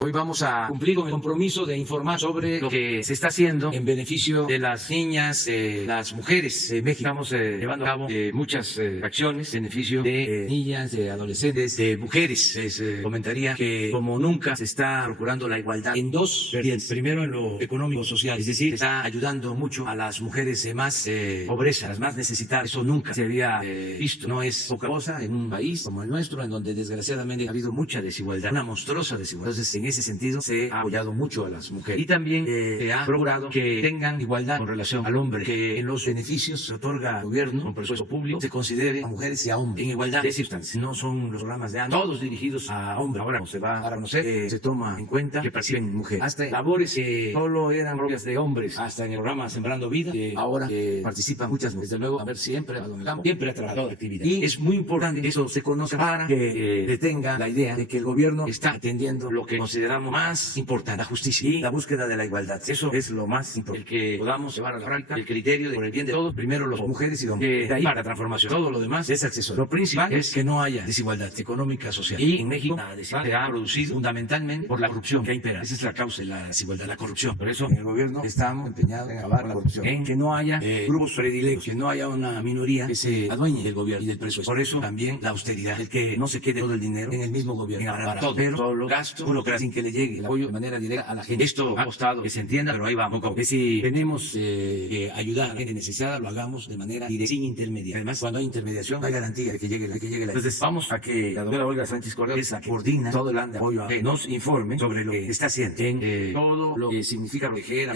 Hoy vamos a cumplir con el compromiso de informar sobre lo que se está haciendo en beneficio de las niñas, de las mujeres de México. Estamos llevando a cabo muchas acciones en beneficio de niñas, de adolescentes, de mujeres. Les comentaría que como nunca se está procurando la igualdad en dos vertientes. Primero en lo económico-social, es decir, se está ayudando mucho a las mujeres de más pobreza, las más necesitadas. Eso nunca se había visto. No es poca cosa en un país como el nuestro, en donde desgraciadamente ha habido mucha desigualdad, una monstruosa desigualdad. Entonces, en ese sentido se ha apoyado mucho a las mujeres y también se ha procurado que tengan igualdad con relación al hombre, que en los beneficios se otorga al gobierno con presupuesto público se considere a mujeres y a hombres en igualdad de circunstancias. No son los programas de todos dirigidos a hombres. Ahora se va a reconocer, se toma en cuenta que participen mujeres. Hasta labores que solo eran propias de hombres, hasta en el programa Sembrando Vida, que ahora participan muchas mujeres. Desde luego, a ver, siempre a donde vamos, siempre ha trabajado la actividad. Y es muy importante que eso se conozca para que detenga la idea de que el gobierno está atendiendo lo que consideramos más importante, la justicia y la búsqueda de la igualdad. Eso es lo más importante, el que podamos llevar a la práctica el criterio de por el bien de todos, primero las mujeres y hombres. De ahí para la transformación, todo lo demás es accesorio. Lo principal es que no haya desigualdad económica, social. Y en México la desigualdad se ha producido fundamentalmente por la corrupción que impera. Esa es la causa de la desigualdad, la corrupción. Por eso en el gobierno estamos empeñados en acabar con la corrupción, en que no haya grupos predilectos, que no haya una minoría que se adueñe del gobierno y del presupuesto. Por eso también la austeridad, el que no se quede todo el dinero en el mismo gobierno, para todo, pero solo gasto, burocracia, sin que le llegue el apoyo de manera directa a la gente. Esto ha costado que se entienda, pero ahí va poco a poco. Que si tenemos que ayudar a la gente necesitada, lo hagamos de manera directa, sin intermediación. Además, cuando hay intermediación, hay garantía de que llegue la. Entonces, vamos a que la doctora Olga Sánchez Cordero, esa que coordina todo el plan de apoyo, que nos informe sobre lo que está haciendo en todo lo que significa proteger,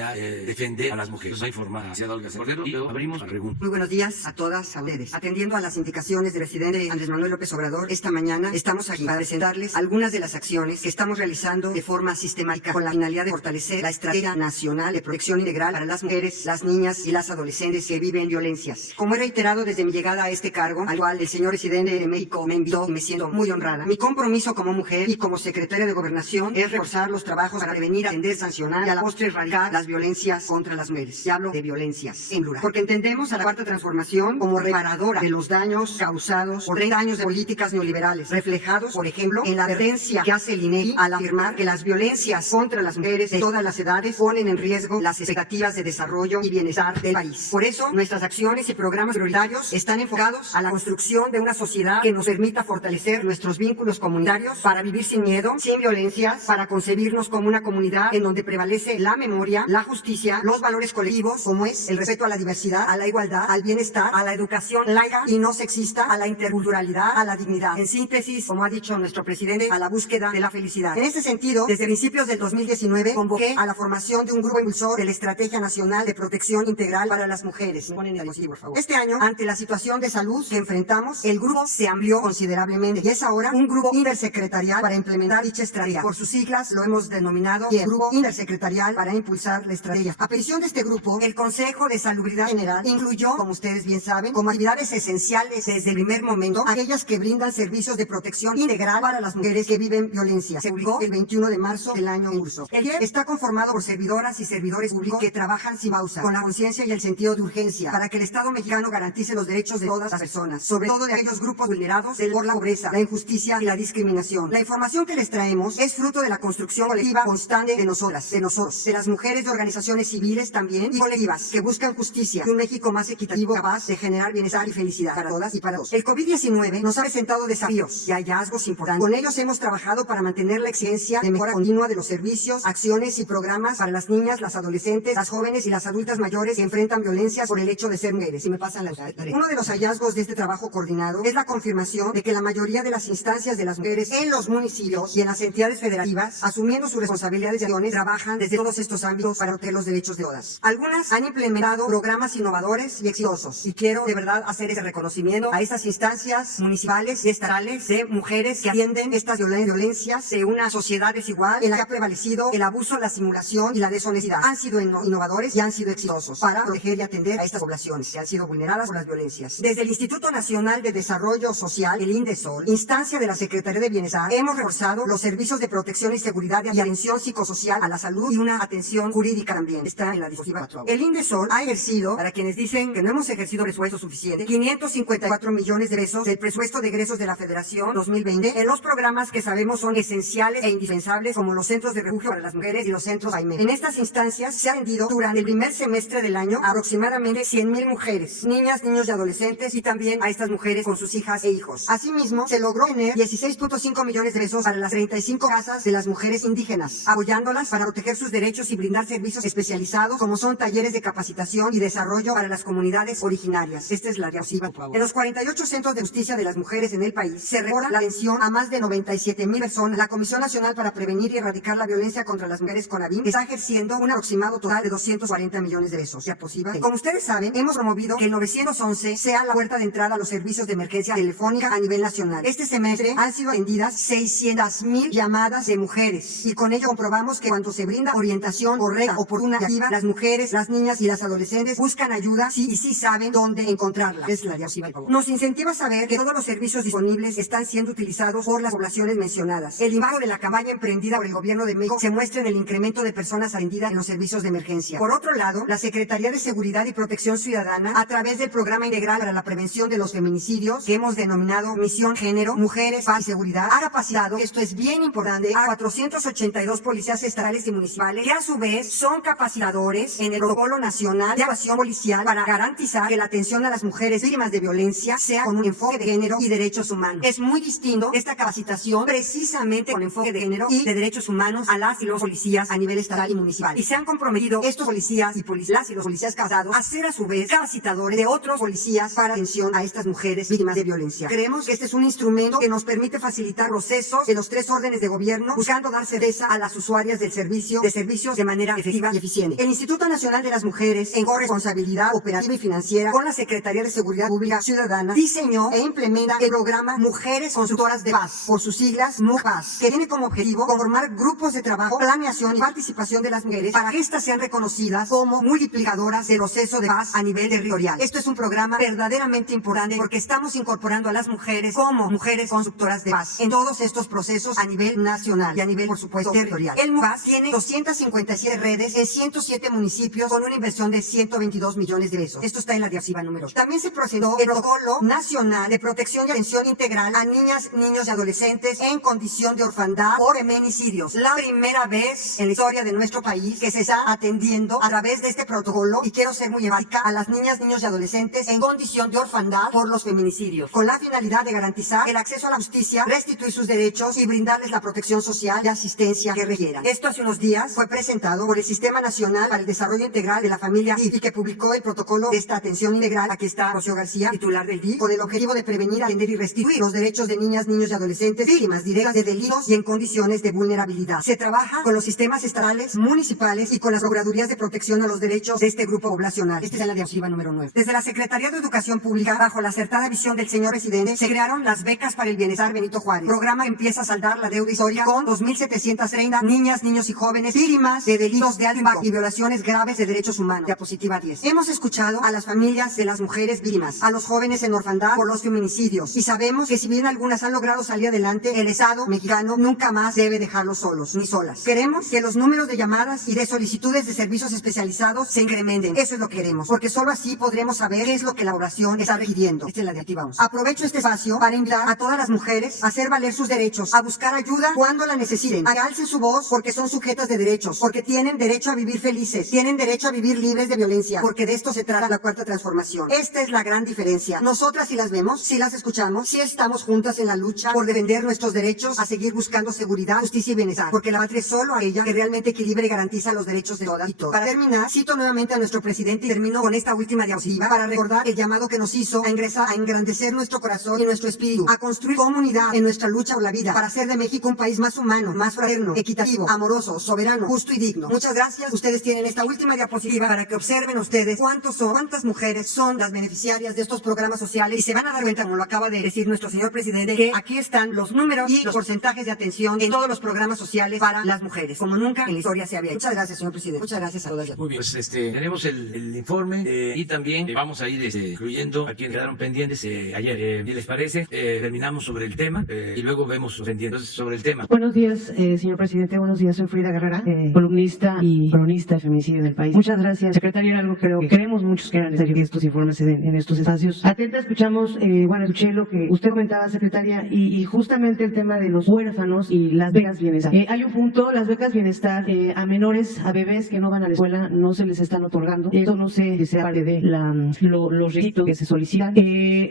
defender a las mujeres. Nos va a informar a Olga Sánchez Cordero y luego abrimos la pregunta. Muy buenos días a todas, a ustedes. Atendiendo a las indicaciones del presidente Andrés Manuel López Obrador, esta mañana estamos aquí para presentarles algunas de las acciones que estamos realizando de forma sistemática con la finalidad de fortalecer la Estrategia Nacional de Protección Integral para las mujeres, las niñas y las adolescentes que viven violencias. Como he reiterado desde mi llegada a este cargo, al cual el señor presidente de México me invitó y me siento muy honrada, mi compromiso como mujer y como secretaria de Gobernación es reforzar los trabajos para prevenir, atender, sancionar y a la postre erradicar las violencias contra las mujeres. Y hablo de violencias en plural, porque entendemos a la Cuarta Transformación como reparadora de los daños causados por 30 años de políticas neoliberales, reflejados, por ejemplo, en la advertencia que hace el INEGI al afirmar que las violencias contra las mujeres de todas las edades ponen en riesgo las expectativas de desarrollo y bienestar del país. Por eso, nuestras acciones y programas prioritarios están enfocados a la construcción de una sociedad que nos permita fortalecer nuestros vínculos comunitarios para vivir sin miedo, sin violencias, para concebirnos como una comunidad en donde prevalece la memoria, la justicia, los valores colectivos, como es el respeto a la diversidad, a la igualdad, al bienestar, a la educación laica y no sexista, a la interculturalidad, a la dignidad. En síntesis, como ha dicho nuestro presidente, a la búsqueda de la felicidad. En este sentido, desde principios del 2019, convoqué a la formación de un grupo impulsor de la Estrategia Nacional de Protección Integral para las Mujeres. Me ponen el diapositiva, por favor. Este año, ante la situación de salud que enfrentamos, el grupo se amplió considerablemente y es ahora un grupo intersecretarial para implementar dicha estrategia. Por sus siglas lo hemos denominado el Grupo Intersecretarial para impulsar la estrategia. A petición de este grupo, el Consejo de Salubridad General incluyó, como ustedes bien saben, como actividades esenciales desde el primer momento, aquellas que brindan servicios de protección integral para las mujeres que viven violencia. Se publicó el 21 de marzo del año en curso. El IEP está conformado por servidoras y servidores públicos que trabajan sin pausa, con la conciencia y el sentido de urgencia, para que el Estado mexicano garantice los derechos de todas las personas, sobre todo de aquellos grupos vulnerados por la pobreza, la injusticia y la discriminación. La información que les traemos es fruto de la construcción colectiva constante de nosotras, de nosotros, de las mujeres de organizaciones civiles también y colectivas que buscan justicia y un México más equitativo, capaz de generar bienestar y felicidad para todas y para todos. El COVID-19 nos ha presentado desafíos y hallazgos importantes. Con ellos hemos trabajado para mantener la exigencia de mejora continua de los servicios, acciones y programas para las niñas, las adolescentes, las jóvenes y las adultas mayores que enfrentan violencias por el hecho de ser mujeres. Si me pasan la Uno de los hallazgos de este trabajo coordinado es la confirmación de que la mayoría de las instancias de las mujeres en los municipios y en las entidades federativas, asumiendo sus responsabilidades y acciones, trabajan desde todos estos ámbitos para proteger los derechos de todas. Algunas han implementado programas innovadores y exitosos, y quiero de verdad hacer ese reconocimiento a esas instancias municipales y estatales de mujeres que atienden estas violencias de una sociedad desigual en la que ha prevalecido el abuso, la simulación y la deshonestidad. Han sido innovadores y han sido exitosos para proteger y atender a estas poblaciones que han sido vulneradas por las violencias. Desde el Instituto Nacional de Desarrollo Social, el INDESOL, instancia de la Secretaría de Bienestar, hemos reforzado los servicios de protección y seguridad y atención psicosocial a la salud y una atención jurídica también. Está en la diapositiva 4. El INDESOL ha ejercido, para quienes dicen que no hemos ejercido presupuesto suficiente, 554 millones de pesos del presupuesto de egresos de la Federación 2020 en los programas que sabemos son esenciales e indispensables indispensables como los centros de refugio para las mujeres y los centros AIME. En estas instancias se han atendido durante el primer semestre del año aproximadamente 100,000 mujeres, niñas, niños y adolescentes, y también a estas mujeres con sus hijas e hijos. Asimismo, se logró tener 16.5 millones de pesos para las 35 casas de las mujeres indígenas, apoyándolas para proteger sus derechos y brindar servicios especializados como son talleres de capacitación y desarrollo para las comunidades originarias. Esta es la diapositiva. En los 48 centros de justicia de las mujeres en el país se recorre la atención a más de 97,000 personas. La Comisión Nacional para Prevenir y Erradicar la Violencia contra las Mujeres, CONAVIM, está ejerciendo un aproximado total de 240 millones de pesos. Diapositiva. Como ustedes saben, hemos promovido que el 911 sea la puerta de entrada a los servicios de emergencia telefónica a nivel nacional. Este semestre han sido atendidas 600,000 llamadas de mujeres, y con ello comprobamos que cuando se brinda orientación correcta, oportuna y activa, las mujeres, las niñas y las adolescentes buscan ayuda y sí saben dónde encontrarla. Es la diapositiva, por favor. Nos incentiva saber que todos los servicios disponibles están siendo utilizados por las poblaciones mencionadas. El impacto de la campaña emprendida por el Gobierno de México se muestra en el incremento de personas atendidas en los servicios de emergencia. Por otro lado, la Secretaría de Seguridad y Protección Ciudadana, a través del Programa Integral para la Prevención de los Feminicidios, que hemos denominado Misión Género, Mujeres, Paz y Seguridad, ha capacitado, esto es bien importante, a 482 policías estatales y municipales, que a su vez son capacitadores en el Protocolo Nacional de Actuación Policial para garantizar que la atención a las mujeres víctimas de violencia sea con un enfoque de género y derechos humanos. Es muy distinto esta capacitación precisamente con enfoque de género y de derechos humanos a las y los policías a nivel estatal y municipal. Y se han comprometido estos policías y las y los policías casados a ser a su vez capacitadores de otros policías para atención a estas mujeres víctimas de violencia. Creemos que este es un instrumento que nos permite facilitar procesos de los 3 órdenes de gobierno, buscando dar certeza a las usuarias del servicios de manera efectiva y eficiente. El Instituto Nacional de las Mujeres, en corresponsabilidad operativa y financiera con la Secretaría de Seguridad Pública Ciudadana, diseñó e implementa el programa Mujeres Consultoras de Paz, por sus siglas MUPAZ, que tiene como objetivo conformar grupos de trabajo, planeación y participación de las mujeres para que éstas sean reconocidas como multiplicadoras del proceso de paz a nivel territorial. Esto es un programa verdaderamente importante porque estamos incorporando a las mujeres como mujeres constructoras de paz en todos estos procesos a nivel nacional y a nivel, por supuesto, territorial. El MUPAZ tiene 257 redes en 107 municipios con una inversión de 122 millones de pesos. Esto está en la diapositiva número 8. También se procedió el Protocolo Nacional de Protección y Atención Integral a niñas, niños y adolescentes en condición de orfandad por feminicidios. La primera vez en la historia de nuestro país que se está atendiendo a través de este protocolo, y quiero ser muy enfática, a las niñas, niños y adolescentes en condición de orfandad por los feminicidios, con la finalidad de garantizar el acceso a la justicia, restituir sus derechos y brindarles la protección social y asistencia que requieran. Esto hace unos días fue presentado por el Sistema Nacional para el Desarrollo Integral de la Familia DIF, y que publicó el protocolo de esta atención integral. Aquí está Rocío García, titular del DIF, con el objetivo de prevenir, atender y restituir los derechos de niñas, niños y adolescentes víctimas directas de delitos y en condiciones de vulnerabilidad. Se trabaja con los sistemas estatales, municipales y con las Procuradurías de Protección a los Derechos de este grupo poblacional. Esta es la diapositiva número 9. Desde la Secretaría de Educación Pública, bajo la acertada visión del señor presidente, se crearon las becas para el bienestar Benito Juárez, programa que empieza a saldar la deuda histórica con 2,730 niñas, niños y jóvenes víctimas de delitos de alto impacto y violaciones graves de derechos humanos. Diapositiva 10. Hemos escuchado a las familias de las mujeres víctimas, a los jóvenes en orfandad por los feminicidios, y sabemos que si bien algunas han logrado salir adelante, el Estado mexicano nunca más debe dejarlos solos ni solas. Queremos que los números de llamadas y de solicitudes de servicios especializados se incrementen. Eso es lo que queremos, porque solo así podremos saber qué es lo que la población está requiriendo. Esta es la diapositiva 11. Aprovecho este espacio para invitar a todas las mujeres a hacer valer sus derechos, a buscar ayuda cuando la necesiten, a que alcen su voz porque son sujetas de derechos, porque tienen derecho a vivir felices, tienen derecho a vivir libres de violencia, porque de esto se trata la cuarta transformación. Esta es la gran diferencia. Nosotras sí las vemos, sí las escuchamos, sí estamos juntas en la lucha por defender nuestros derechos, a seguir buscando seguridad, justicia y bienestar, porque la patria es solo a ella que realmente equilibra y garantiza los derechos de todas y todos. Para terminar, cito nuevamente a nuestro presidente y termino con esta última diapositiva para recordar el llamado que nos hizo a ingresar, a engrandecer nuestro corazón y nuestro espíritu, a construir comunidad en nuestra lucha por la vida, para hacer de México un país más humano, más fraterno, equitativo, amoroso, soberano, justo y digno. Muchas gracias. Ustedes tienen esta última diapositiva para que observen ustedes cuántas mujeres son las beneficiarias de estos programas sociales, y se van a dar cuenta, como lo acaba de decir nuestro señor presidente, que aquí están los números y los porcentajes de atención en todos los programas sociales para las mujeres, como nunca en la historia se había hecho. Muchas gracias, señor presidente. Muchas gracias a todas. Muy bien, pues tenemos el informe y también vamos a ir incluyendo a quienes quedaron pendientes ayer. ¿Qué les parece? Terminamos sobre el tema y luego vemos los pendientes sobre el tema. Buenos días, señor presidente. Buenos días, soy Frida Guerrera, columnista y cronista de feminicidio del país. Muchas gracias, secretaria. Era algo creo que queremos muchos que eran necesarios que estos informes se den en estos espacios. Atenta, escuchamos, escuché lo que usted comentaba, secretaria, y justamente el tema de los huérfanos y las becas bienestar. Hay un punto, las becas bienestar a menores, a bebés que no van a la escuela, no se les están otorgando. Eso no sé si sea parte de los requisitos que se solicitan.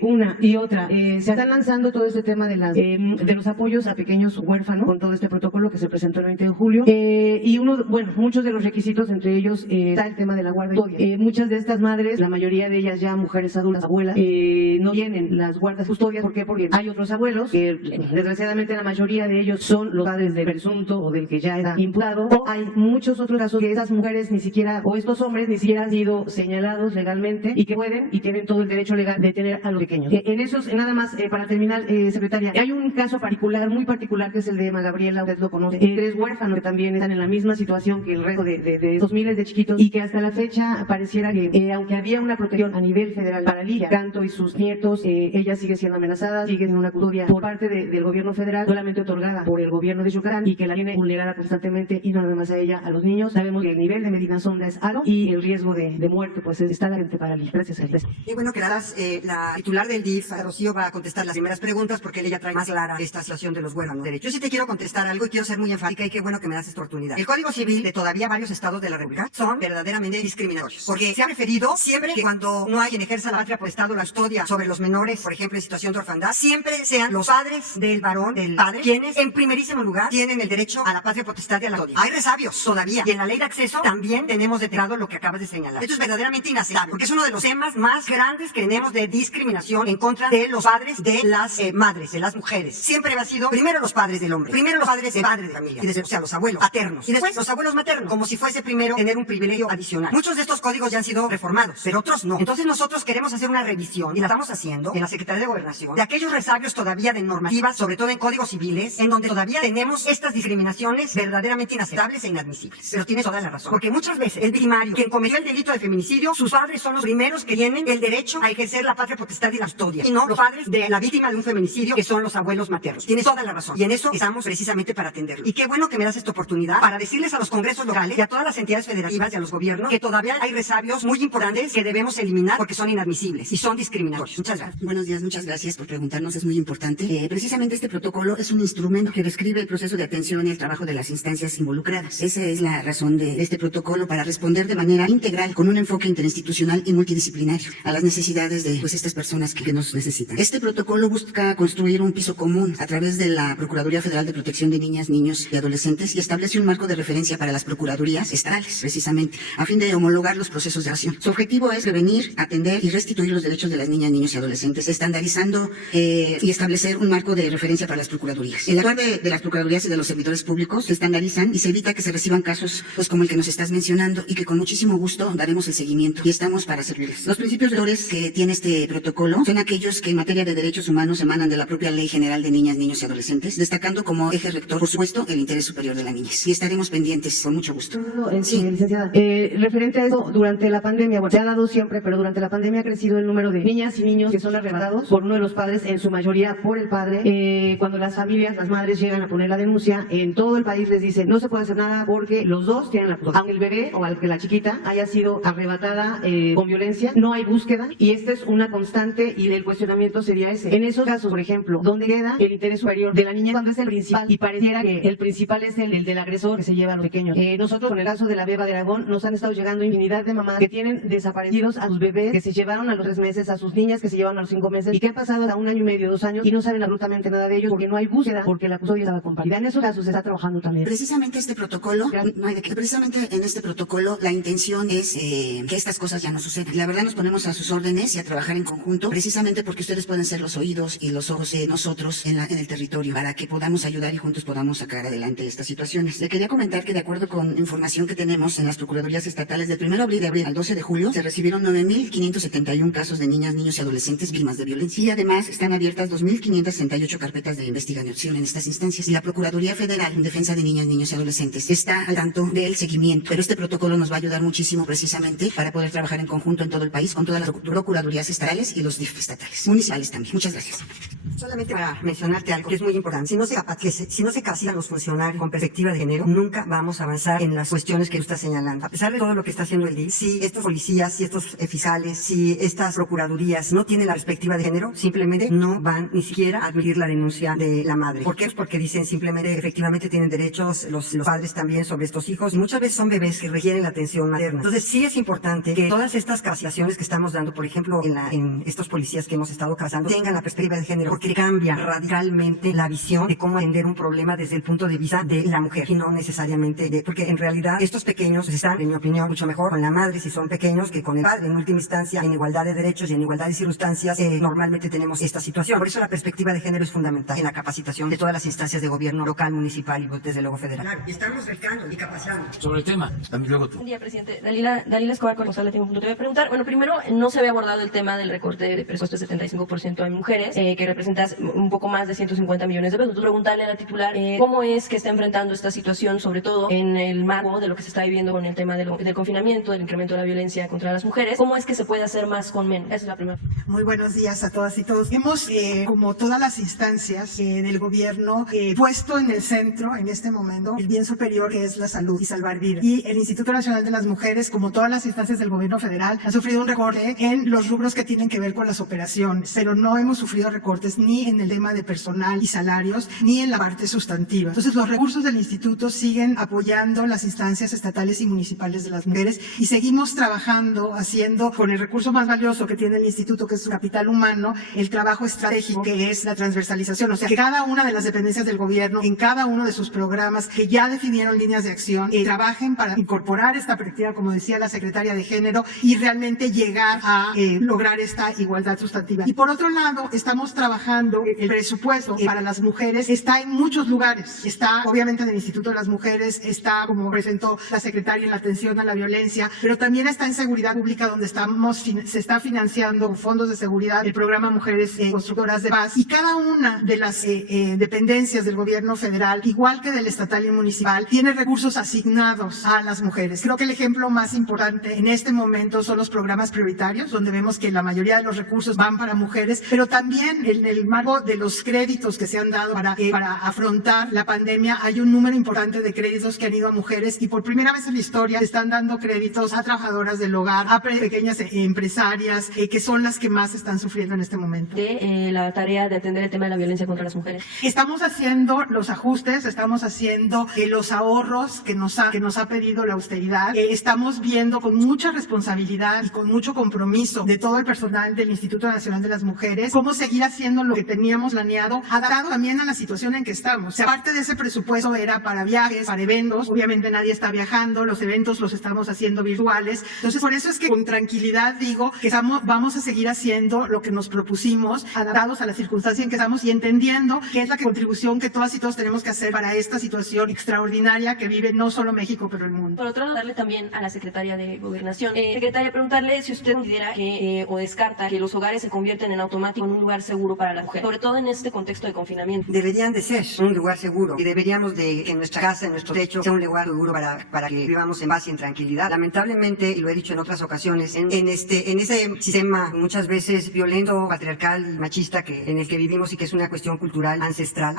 Una y otra, se están lanzando todo este tema de los apoyos a pequeños huérfanos con todo este protocolo que se presentó el 20 de julio. Y muchos de los requisitos, entre ellos está el tema de la guarda y custodia. Muchas de estas madres, la mayoría de ellas ya mujeres adultas, abuelas, no tienen las guardas custodias. ¿Por qué? Porque hay otros abuelos que desgraciadamente la mayoría de ellos son los padres del presunto o del que ya está imputado, o hay muchos otros casos que estas mujeres ni siquiera, o estos hombres ni siquiera han sido señalados legalmente y que pueden y tienen todo el derecho legal de tener a los pequeños. En esos, nada más, para terminar, secretaria, hay un caso particular, muy particular, que es el de Emma Gabriela, usted lo conoce, 3 huérfanos que también están en la misma situación que el resto de estos miles de chiquitos, y que hasta la fecha pareciera que, aunque había una protección a nivel federal para Lilia Canto y sus nietos, ella sigue siendo amenazada, sigue en una custodia por parte del gobierno federal, solamente otorgada por el gobierno de Yucatán, y que la tiene vulnerada constantemente, y no nada más a ella, a los niños. Sabemos que el nivel de Medina Sonda es alto y el riesgo de muerte pues está latente para Lilia. Gracias, secretaria. Y bueno, la titular del DIF, Rocío, va a contestar las primeras preguntas porque ella trae más clara esta situación de los huérfanos. Yo sí te quiero contestar algo y quiero ser muy enfática, y qué bueno que me das esta oportunidad. El Código Civil de todavía varios estados de la República son verdaderamente discriminatorios, porque se ha referido siempre que cuando no hay quien ejerza la patria potestad o la custodia sobre los menores, por ejemplo en situación de orfandad, siempre sean los padres del varón, del padre, quienes en primerísimo lugar tienen el derecho a la patria potestad y a la custodia. Hay resabios todavía, y en la ley de acceso también tenemos detectado lo que acabas de señalar. Esto es verdaderamente inaceptable, porque es uno de los temas más grandes que tenemos de discriminación en contra de los padres de las madres, de las mujeres. Siempre ha sido primero los padres del hombre, primero los padres de familia, y después, o sea, los abuelos paternos, y después los abuelos maternos, como si fuese primero tener un privilegio adicional. Muchos de estos códigos ya han sido reformados, pero otros no. Entonces nosotros queremos hacer una revisión, y la estamos haciendo en la Secretaría de Gobernación, de aquellos resabios todavía de normativas, sobre todo en códigos civiles, en donde todavía tenemos estas discriminaciones verdaderamente inaceptables e inadmisibles. Pero tienes toda la razón, porque muchas veces el victimario, quien cometió el delito de feminicidio, sus padres son los primeros que tienen el derecho a ejercer la patria potestad y la custodia, y no los padres de la víctima de un feminicidio, que son los abuelos maternos. Tienes toda la razón, y en eso estamos precisamente para atenderlo. Y qué bueno que me das esta oportunidad para decirles a los congresos locales y a todas las entidades federativas y a los gobiernos que todavía hay resabios muy importantes que debemos eliminar porque son inadmisibles y son discriminatorios. Muchas gracias. Buenos días, muchas gracias por preguntarnos, es muy importante. Precisamente este protocolo es un instrumento que describe el proceso de atención y el trabajo de las instancias involucradas. Esa es la razón de este protocolo, para responder de manera integral, con un enfoque interinstitucional y multidisciplinario, a las necesidades de estas personas que nos necesitan. Este protocolo busca construir un piso común a través de la Procuraduría Federal de Protección de Niñas, Niños y Adolescentes, y establece un marco de referencia para las procuradurías estatales, precisamente, a fin de homologar los procesos de acción. Su objetivo es prevenir, atender y restituir los derechos de las niñas, niños y adolescentes, estandarizando y establecer un marco de referencia para las procuradurías. El actuar de las procuradurías y de los servidores públicos se estandarizan y se evita que se reciban casos pues como el que nos estás mencionando, y que con muchísimo gusto daremos el seguimiento y estamos para servirles. Los principios rectores que tiene este protocolo son aquellos que en materia de derechos humanos emanan de la propia Ley General de Niñas, Niños y Adolescentes, destacando como eje rector, por supuesto, el interés superior de la niñez. Y estaremos pendientes con mucho gusto. Sí, licenciada. Referente a eso, durante la pandemia, bueno, se ha dado siempre, pero durante la pandemia ha crecido el número de niñas y niños que son arrebatados por uno de los padres, en su mayoría por el padre. Cuando las familias, las madres llegan a poner la denuncia, en todo el país les dicen no se puede hacer nada porque los dos tienen la custodia. Aunque el bebé o la chiquita haya sido arrebatada con violencia, no hay búsqueda, y esta es una constante, y el cuestionamiento sería ese. En esos casos, por ejemplo, ¿dónde queda el interés superior de la niña cuando es el principal? Y pareciera que el principal es el del agresor que se lleva a los pequeños. Nosotros, con el caso de la Beba de Aragón, nos han estado llegando infinidad de mamás que tienen desaparecidos a sus bebés, que se llevaron a los 3 meses, a sus niñas que se llevaron a los 5 meses, y que han pasado a 1 año y medio, 2 años, y no saben absolutamente nada de ellos porque no hay búsqueda, porque la custodia estaba compartida. En esos casos se está trabajando también. Precisamente este protocolo, precisamente en este protocolo, la intención es que estas cosas ya no sucedan. La verdad, nos ponemos a sus órdenes y a trabajar en conjunto, precisamente porque ustedes pueden ser los oídos y los ojos de nosotros en el territorio, para que podamos ayudar y juntos podamos sacar adelante estas situaciones. Le quería comentar que, de acuerdo con información que tenemos en las procuradurías estatales, del 1 de abril al 12 de julio, se recibieron 9.571 casos de niñas, niños y adolescentes víctimas de violencia, y además están abiertas 2.568 carpetas de investigación en estas instancias. Y la Procuraduría Federal en Defensa de Niñas, Niños y Adolescentes está al tanto del seguimiento, pero este protocolo nos va a ayudar muchísimo precisamente para poder trabajar en conjunto en todo el país con todas las procuradurías estatales y los DIF estatales, municipales también. Muchas gracias. Solamente para mencionarte algo que es muy importante. Si no se castigan los funcionarios con perspectiva de género, nunca vamos a avanzar en las cuestiones que tú estás señalando. A pesar de todo lo que está haciendo el DIF, si estos policías, si estos fiscales, si estas procuradurías no tienen la perspectiva de género, simplemente no van ni siquiera a admitir la denuncia de la madre. ¿Por qué? Porque dicen dicen simplemente efectivamente tienen derechos los padres también sobre estos hijos, y muchas veces son bebés que requieren la atención materna. Entonces sí es importante que todas estas capacitaciones que estamos dando, por ejemplo, en estos policías que hemos estado casando, tengan la perspectiva de género, porque cambia radicalmente la visión de cómo atender un problema desde el punto de vista de la mujer y no necesariamente porque en realidad estos pequeños están, en mi opinión, mucho mejor con la madre si son pequeños que con el padre. En última instancia, en igualdad de derechos y en igualdad de circunstancias, normalmente tenemos esta situación. Por eso la perspectiva de género es fundamental en la capacitación de todas las instancias de gobierno local, municipal y desde luego federal. Claro, y estamos cercando y capacitando. Sobre el tema, también luego tú. Buen día, presidente. Dalila Escobar, corresponsal de Tiempo. Te voy a preguntar, bueno, primero, no se había abordado el tema del recorte de presupuesto de 75% en mujeres, que representas un poco más de 150 millones de pesos. Tú preguntarle a la titular cómo es que está enfrentando esta situación, sobre todo en el marco de lo que se está viviendo con el tema del confinamiento, del incremento de la violencia contra las mujeres. ¿Cómo es que se puede hacer más con menos? Esa es la primera. Muy buenos días a todas y todos. Hemos, como todas las instancias del gobierno, puesto en el centro, en este momento, el bien superior que es la salud y salvar vidas. Y el Instituto Nacional de las Mujeres, como todas las instancias del gobierno federal, ha sufrido un recorte en los rubros que tienen que ver con las operaciones, pero no hemos sufrido recortes ni en el tema de personal y salarios, ni en la parte sustantiva. Entonces, los recursos del instituto siguen apoyando las instancias estatales y municipales de las mujeres y seguimos trabajando, haciendo con el recurso más valioso que tiene el instituto, que es su capital humano, el trabajo estratégico, que es la transversalización. O sea, que cada una de las dependencias del gobierno, en cada uno de sus programas que ya definieron líneas de acción, trabajen para incorporar esta perspectiva, como decía la secretaria de Género, y realmente llegar a lograr esta igualdad sustantiva. Y por otro lado, estamos trabajando el presupuesto para las mujeres, está en muchos lugares. Está, obviamente, en el Instituto de las Mujeres, está, como presentó la secretaria, en la atención a la violencia, pero también está en seguridad pública, donde se está financiando con fondos de seguridad el programa Mujeres Constructoras de Paz. Y cada una de las dependencias del gobierno federal, igual que del estatal y municipal, tiene recursos asignados a las mujeres. Creo que el ejemplo más importante en este momento son los programas prioritarios, donde vemos que la mayoría de los recursos van para mujeres, pero también en el marco de los créditos que se han dado para afrontar la pandemia, hay un número importante de créditos que han ido a mujeres, y por primera vez en la historia se están dando créditos a trabajadoras del hogar, a pequeñas empresarias, que son las que más están sufriendo en este momento. La tarea de atender el tema de la violencia contra las mujeres. Estamos haciendo los ajustes, estamos haciendo los ahorros que nos ha pedido la austeridad. Estamos viendo con mucha responsabilidad y con mucho compromiso de todo el personal del Instituto Nacional de las Mujeres cómo seguir haciendo lo que teníamos planeado, adaptado también a la situación en que estamos. O sea, parte de ese presupuesto era para viajes, para eventos. Obviamente nadie está viajando, los eventos los estamos haciendo virtuales. Entonces, por eso es que con tranquilidad digo que vamos a seguir haciendo lo que nos propusimos, adaptados a la circunstancia en que estamos y entendiendo que es la contribución que todas y todos tenemos que hacer para esta situación extraordinaria que vive no solo México, pero el mundo. Por otro lado, darle también a la secretaria de Gobernación. Secretaria, preguntarle si usted considera que o descarta que los hogares se convierten en automático en un lugar seguro para la mujer, sobre todo en este contexto de confinamiento. Deberían de ser un lugar seguro y deberíamos de que nuestra casa, en nuestro techo, sea un lugar seguro para que vivamos en paz y en tranquilidad. Lamentablemente, y lo he dicho en otras ocasiones, en ese sistema muchas veces violento, patriarcal y machista en el que vivimos y que es una cuestión cultural ancestral,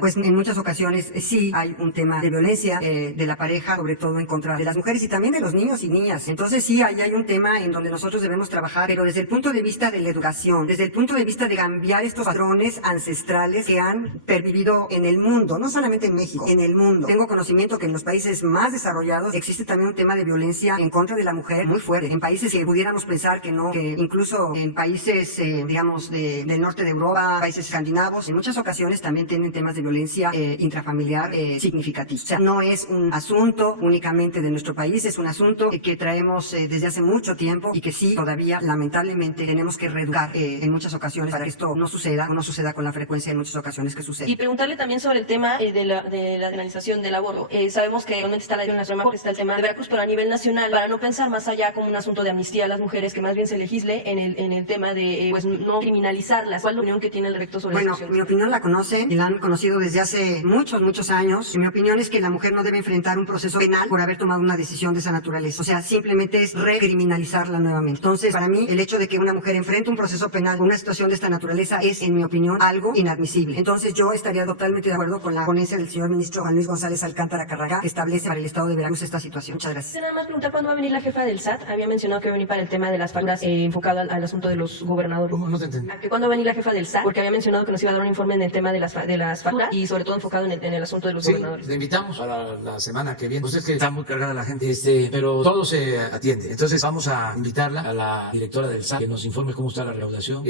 pues en muchas ocasiones sí hay un tema de violencia de la pareja, sobre todo en contra de las mujeres y también de los niños y niñas. Entonces sí, ahí hay un tema en donde nosotros debemos trabajar, pero desde el punto de vista de la educación, desde el punto de vista de cambiar estos patrones ancestrales que han pervivido en el mundo, no solamente en México, en el mundo. Tengo conocimiento que en los países más desarrollados existe también un tema de violencia en contra de la mujer muy fuerte. En países que pudiéramos pensar que no, que incluso en países, digamos, del norte de Europa, países escandinavos, en muchas ocasiones también tienen temas de violencia intrafamiliar significativos. O sea, no es un asunto únicamente de nuestro país, es un asunto que traemos desde hace mucho tiempo y que sí, todavía, lamentablemente, tenemos que reeducar en muchas ocasiones para que esto no suceda o no suceda con la frecuencia en muchas ocasiones que sucede. Y preguntarle también sobre el tema de la penalización del aborto. Sabemos que actualmente está la ley en la Suprema Corte, está el tema de Veracruz, pero a nivel nacional, para no pensar más allá como un asunto de amnistía a las mujeres, que más bien se legisle en el tema de pues no criminalizarlas. ¿Cuál es la opinión que tiene el rector sobre Bueno, esa mi opinión la conocen y la han conocido desde hace muchos años. Mi opinión es que la mujer no debe enfrentar un proceso penal por haber tomado una decisión de esa naturaleza. O sea, simplemente es recriminalizarla nuevamente. Entonces, para mí, el hecho de que una mujer enfrente un proceso penal por una situación de esta naturaleza es, en mi opinión, algo inadmisible. Entonces, yo estaría totalmente de acuerdo con la ponencia del señor ministro Juan Luis González Alcántara Carragá, que establece para el estado de Veracruz esta situación. Muchas gracias. Nada más preguntar cuándo va a venir la jefa del SAT. Había mencionado que va a venir para el tema de las facturas enfocado al asunto de los gobernadores. ¿Cómo? No te entendí. ¿Cuándo va a venir la jefa del SAT? Porque había mencionado que nos iba a dar un informe en el tema de las facturas jefatura y sobre todo enfocado en el asunto de los Sí, gobernadores. le invitamos para la semana que viene. Pues es que está muy cargada la gente, pero todo se atiende. Entonces vamos a invitarla a la directora del SAT que nos informe cómo está la recaudación,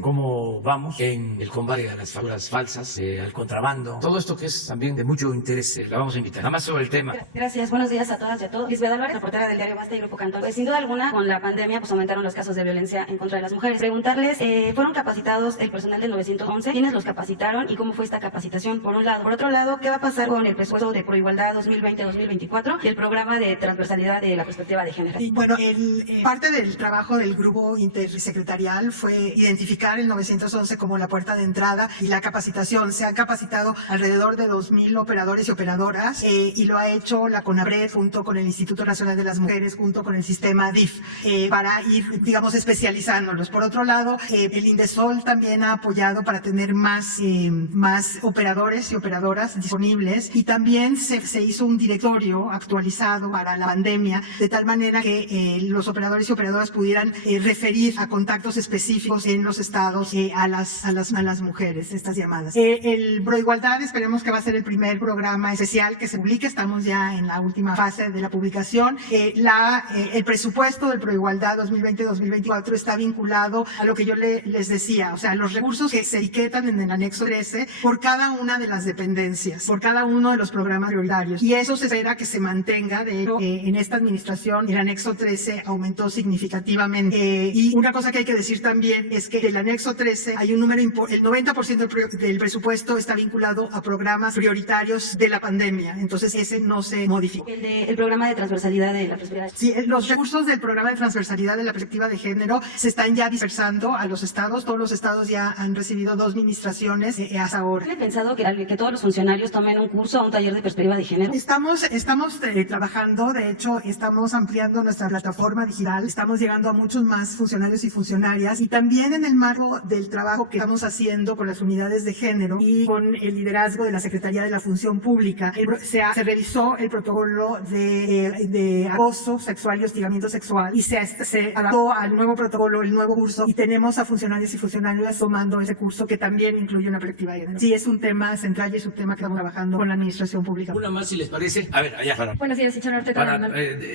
cómo vamos en el combate a las facturas falsas, al contrabando, todo esto que es también de mucho interés. La vamos a invitar. Nada más sobre el tema. Gracias, buenos días a todas y a todos. Lisbeth Álvarez, reportera del diario Basta y Grupo Cantor. Pues sin duda alguna, con la pandemia, pues aumentaron los casos de violencia en contra de las mujeres. Preguntarles, ¿fueron capacitados el personal del 911? ¿Quiénes los capacitaron y cómo fue esta capacitación? Por un lado. Por otro lado, ¿qué va a pasar con el presupuesto de Proigualdad 2020-2024 y el programa de transversalidad de la perspectiva de género? Y bueno, parte del trabajo del grupo intersecretarial fue identificar el 911 como la puerta de entrada y la capacitación. Se han capacitado alrededor de 2,000 operadores y operadoras y lo ha hecho la CONAPRED junto con el Instituto Nacional de las Mujeres, junto con el sistema DIF, para ir, digamos, especializándolos. Por otro lado, el INDESOL también ha apoyado para tener más operadores y operadoras disponibles, y también se hizo un directorio actualizado para la pandemia, de tal manera que los operadores y operadoras pudieran referir a contactos específicos en los estados a las mujeres, estas llamadas. El Proigualdad esperemos que va a ser el primer programa especial que se publique. Estamos ya en la última fase de la publicación. El presupuesto del Proigualdad 2020-2024 está vinculado a lo que yo les decía, o sea, los recursos que se etiquetan en el anexo 13 por cada una de las dependencias, por cada uno de los programas prioritarios. Y eso se espera que se mantenga. De hecho, en esta administración el anexo 13 aumentó significativamente. Y una cosa que hay que decir también es que del anexo 13 hay un número el 90% del presupuesto está vinculado a programas prioritarios de la pandemia. Entonces ese no se modificó. El programa de transversalidad de la perspectiva. Sí, los recursos del programa de transversalidad de la perspectiva de género se están ya dispersando a los estados. Todos los estados ya han recibido 2 administraciones hasta ahora. ¿Tiene pensado que todos los funcionarios tomen un curso o un taller de perspectiva de género? Estamos trabajando, de hecho, estamos ampliando nuestra plataforma digital, estamos llegando a muchos más funcionarios y funcionarias, y también en el marco del trabajo que estamos haciendo con las unidades de género y con el liderazgo de la Secretaría de la Función Pública, se revisó el protocolo de acoso sexual y hostigamiento sexual, y se adaptó al nuevo protocolo, el nuevo curso, y tenemos a funcionarios y funcionarias tomando ese curso que también incluye una perspectiva de género. Sí, es un tema central y es un tema que estamos trabajando con la administración pública. Una más, si les parece. A ver, allá. Buenos días, Charo Arteta.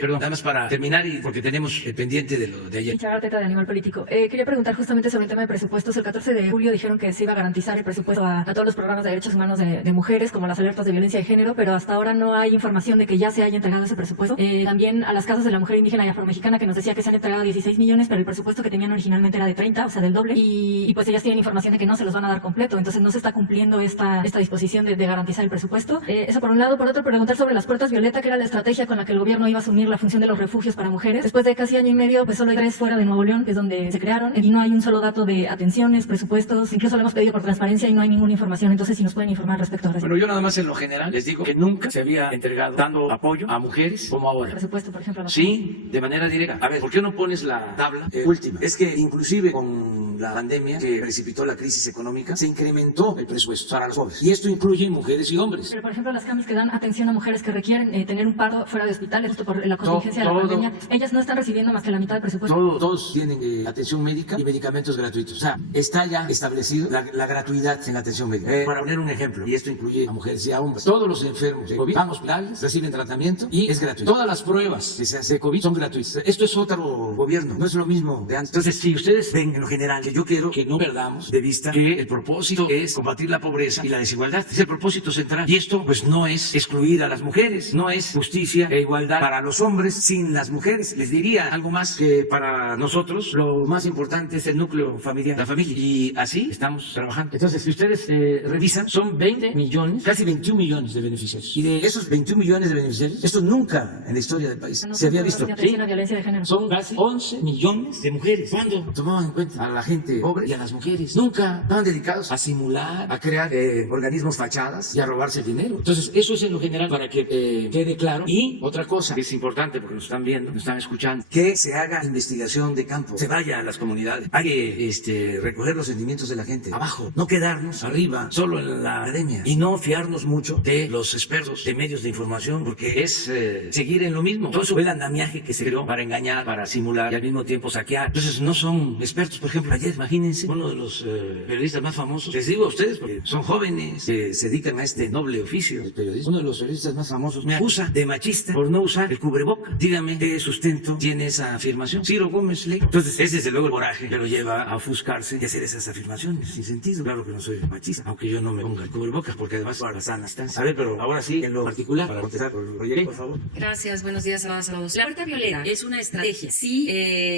Perdón, nada más para terminar y porque tenemos el pendiente de lo de ayer. Charo Arteta, de Animal Político. Quería preguntar justamente sobre el tema de presupuestos. El 14 de julio dijeron que se iba a garantizar el presupuesto a todos los programas de derechos humanos de mujeres, como las alertas de violencia de género, pero hasta ahora no hay información de que ya se haya entregado ese presupuesto. También a las casas de la mujer indígena y afromexicana, que nos decía que se han entregado 16 millones, pero el presupuesto que tenían originalmente era de 30, o sea, del doble, y pues ellas tienen información de que no se los van a dar completo, entonces no se está cumpliendo esta disposición de garantizar el presupuesto. Eso por un lado. Por otro, preguntar sobre las puertas violeta, que era la estrategia con la que el gobierno iba a asumir la función de los refugios para mujeres. Después de casi año y medio, pues solo hay 3 fuera de Nuevo León, que es donde se crearon, y no hay un solo dato de atenciones, presupuestos, incluso lo hemos pedido por transparencia y no hay ninguna información, entonces si nos pueden informar respecto a eso. Bueno, yo nada más en lo general les digo que nunca se había entregado dando apoyo a mujeres como ahora. Presupuesto, por ejemplo. Sí, de manera directa. A ver, ¿por qué no pones la tabla última? Es que inclusive con la pandemia que precipitó la crisis económica, se incrementó el presupuesto para los jóvenes. Y esto incluye mujeres y hombres. Pero, por ejemplo, las CAMIS que dan atención a mujeres que requieren tener un parto fuera de hospitales, justo por la contingencia de la pandemia, ellas no están recibiendo más que la mitad del presupuesto. Todos tienen atención médica y medicamentos gratuitos. O sea, está ya establecido la gratuidad en la atención médica. Para poner un ejemplo, y esto incluye a mujeres y a hombres, todos los enfermos de COVID van a hospitales, reciben tratamiento y es gratuito. Todas las pruebas que se hacen de COVID son gratuitas. Esto es otro gobierno, no es lo mismo de antes. Entonces, si ustedes ven en lo general, que yo quiero que no perdamos de vista que el propósito es combatir la pobreza y la desigualdad. Es el propósito central. Y esto, pues, no es excluir a las mujeres, no es justicia e igualdad para los hombres sin las mujeres. Les diría algo más, que para nosotros lo más importante es el núcleo familiar, la familia. Y así estamos trabajando. Entonces, si ustedes revisan, son 20 millones, casi 21 millones de beneficiarios. Y de esos 21 millones de beneficiarios, esto nunca en la historia del país se había visto. ¿Sí? La violencia de género. Son casi 11 millones de mujeres. ¿Cuándo tomaban en cuenta a la gente pobre y a las mujeres? Nunca estaban dedicados a simular, a crear organismos fachadas y a robarse el dinero. Entonces, eso es en lo general para que quede claro. Y otra cosa que es importante, porque nos están viendo, nos están escuchando, que se haga investigación de campo, se vaya a las comunidades, hay que recoger los sentimientos de la gente abajo, no quedarnos arriba, solo en la academia, y no fiarnos mucho de los expertos de medios de información, porque es seguir en lo mismo. Todo eso fue el andamiaje que se creó para engañar, para simular y al mismo tiempo saquear. Entonces, no son expertos. Por ejemplo, ayer ayer, imagínense, uno de los periodistas más famosos, les digo a ustedes porque son jóvenes que se dedican a este noble oficio del periodismo, uno de los periodistas más famosos me acusa de machista por no usar el cubreboca. Dígame qué sustento tiene esa afirmación. Ciro Gómez Leiva. Entonces, es desde luego el coraje que lo lleva a ofuscarse y hacer esas afirmaciones sin sentido. Claro que no soy machista, aunque yo no me ponga el cubrebocas, porque además para la sana distancia. A ver, pero ahora sí, en lo particular, para contestar por el proyecto, por favor. Gracias, buenos días a todos. La puerta violeta es una estrategia. Sí,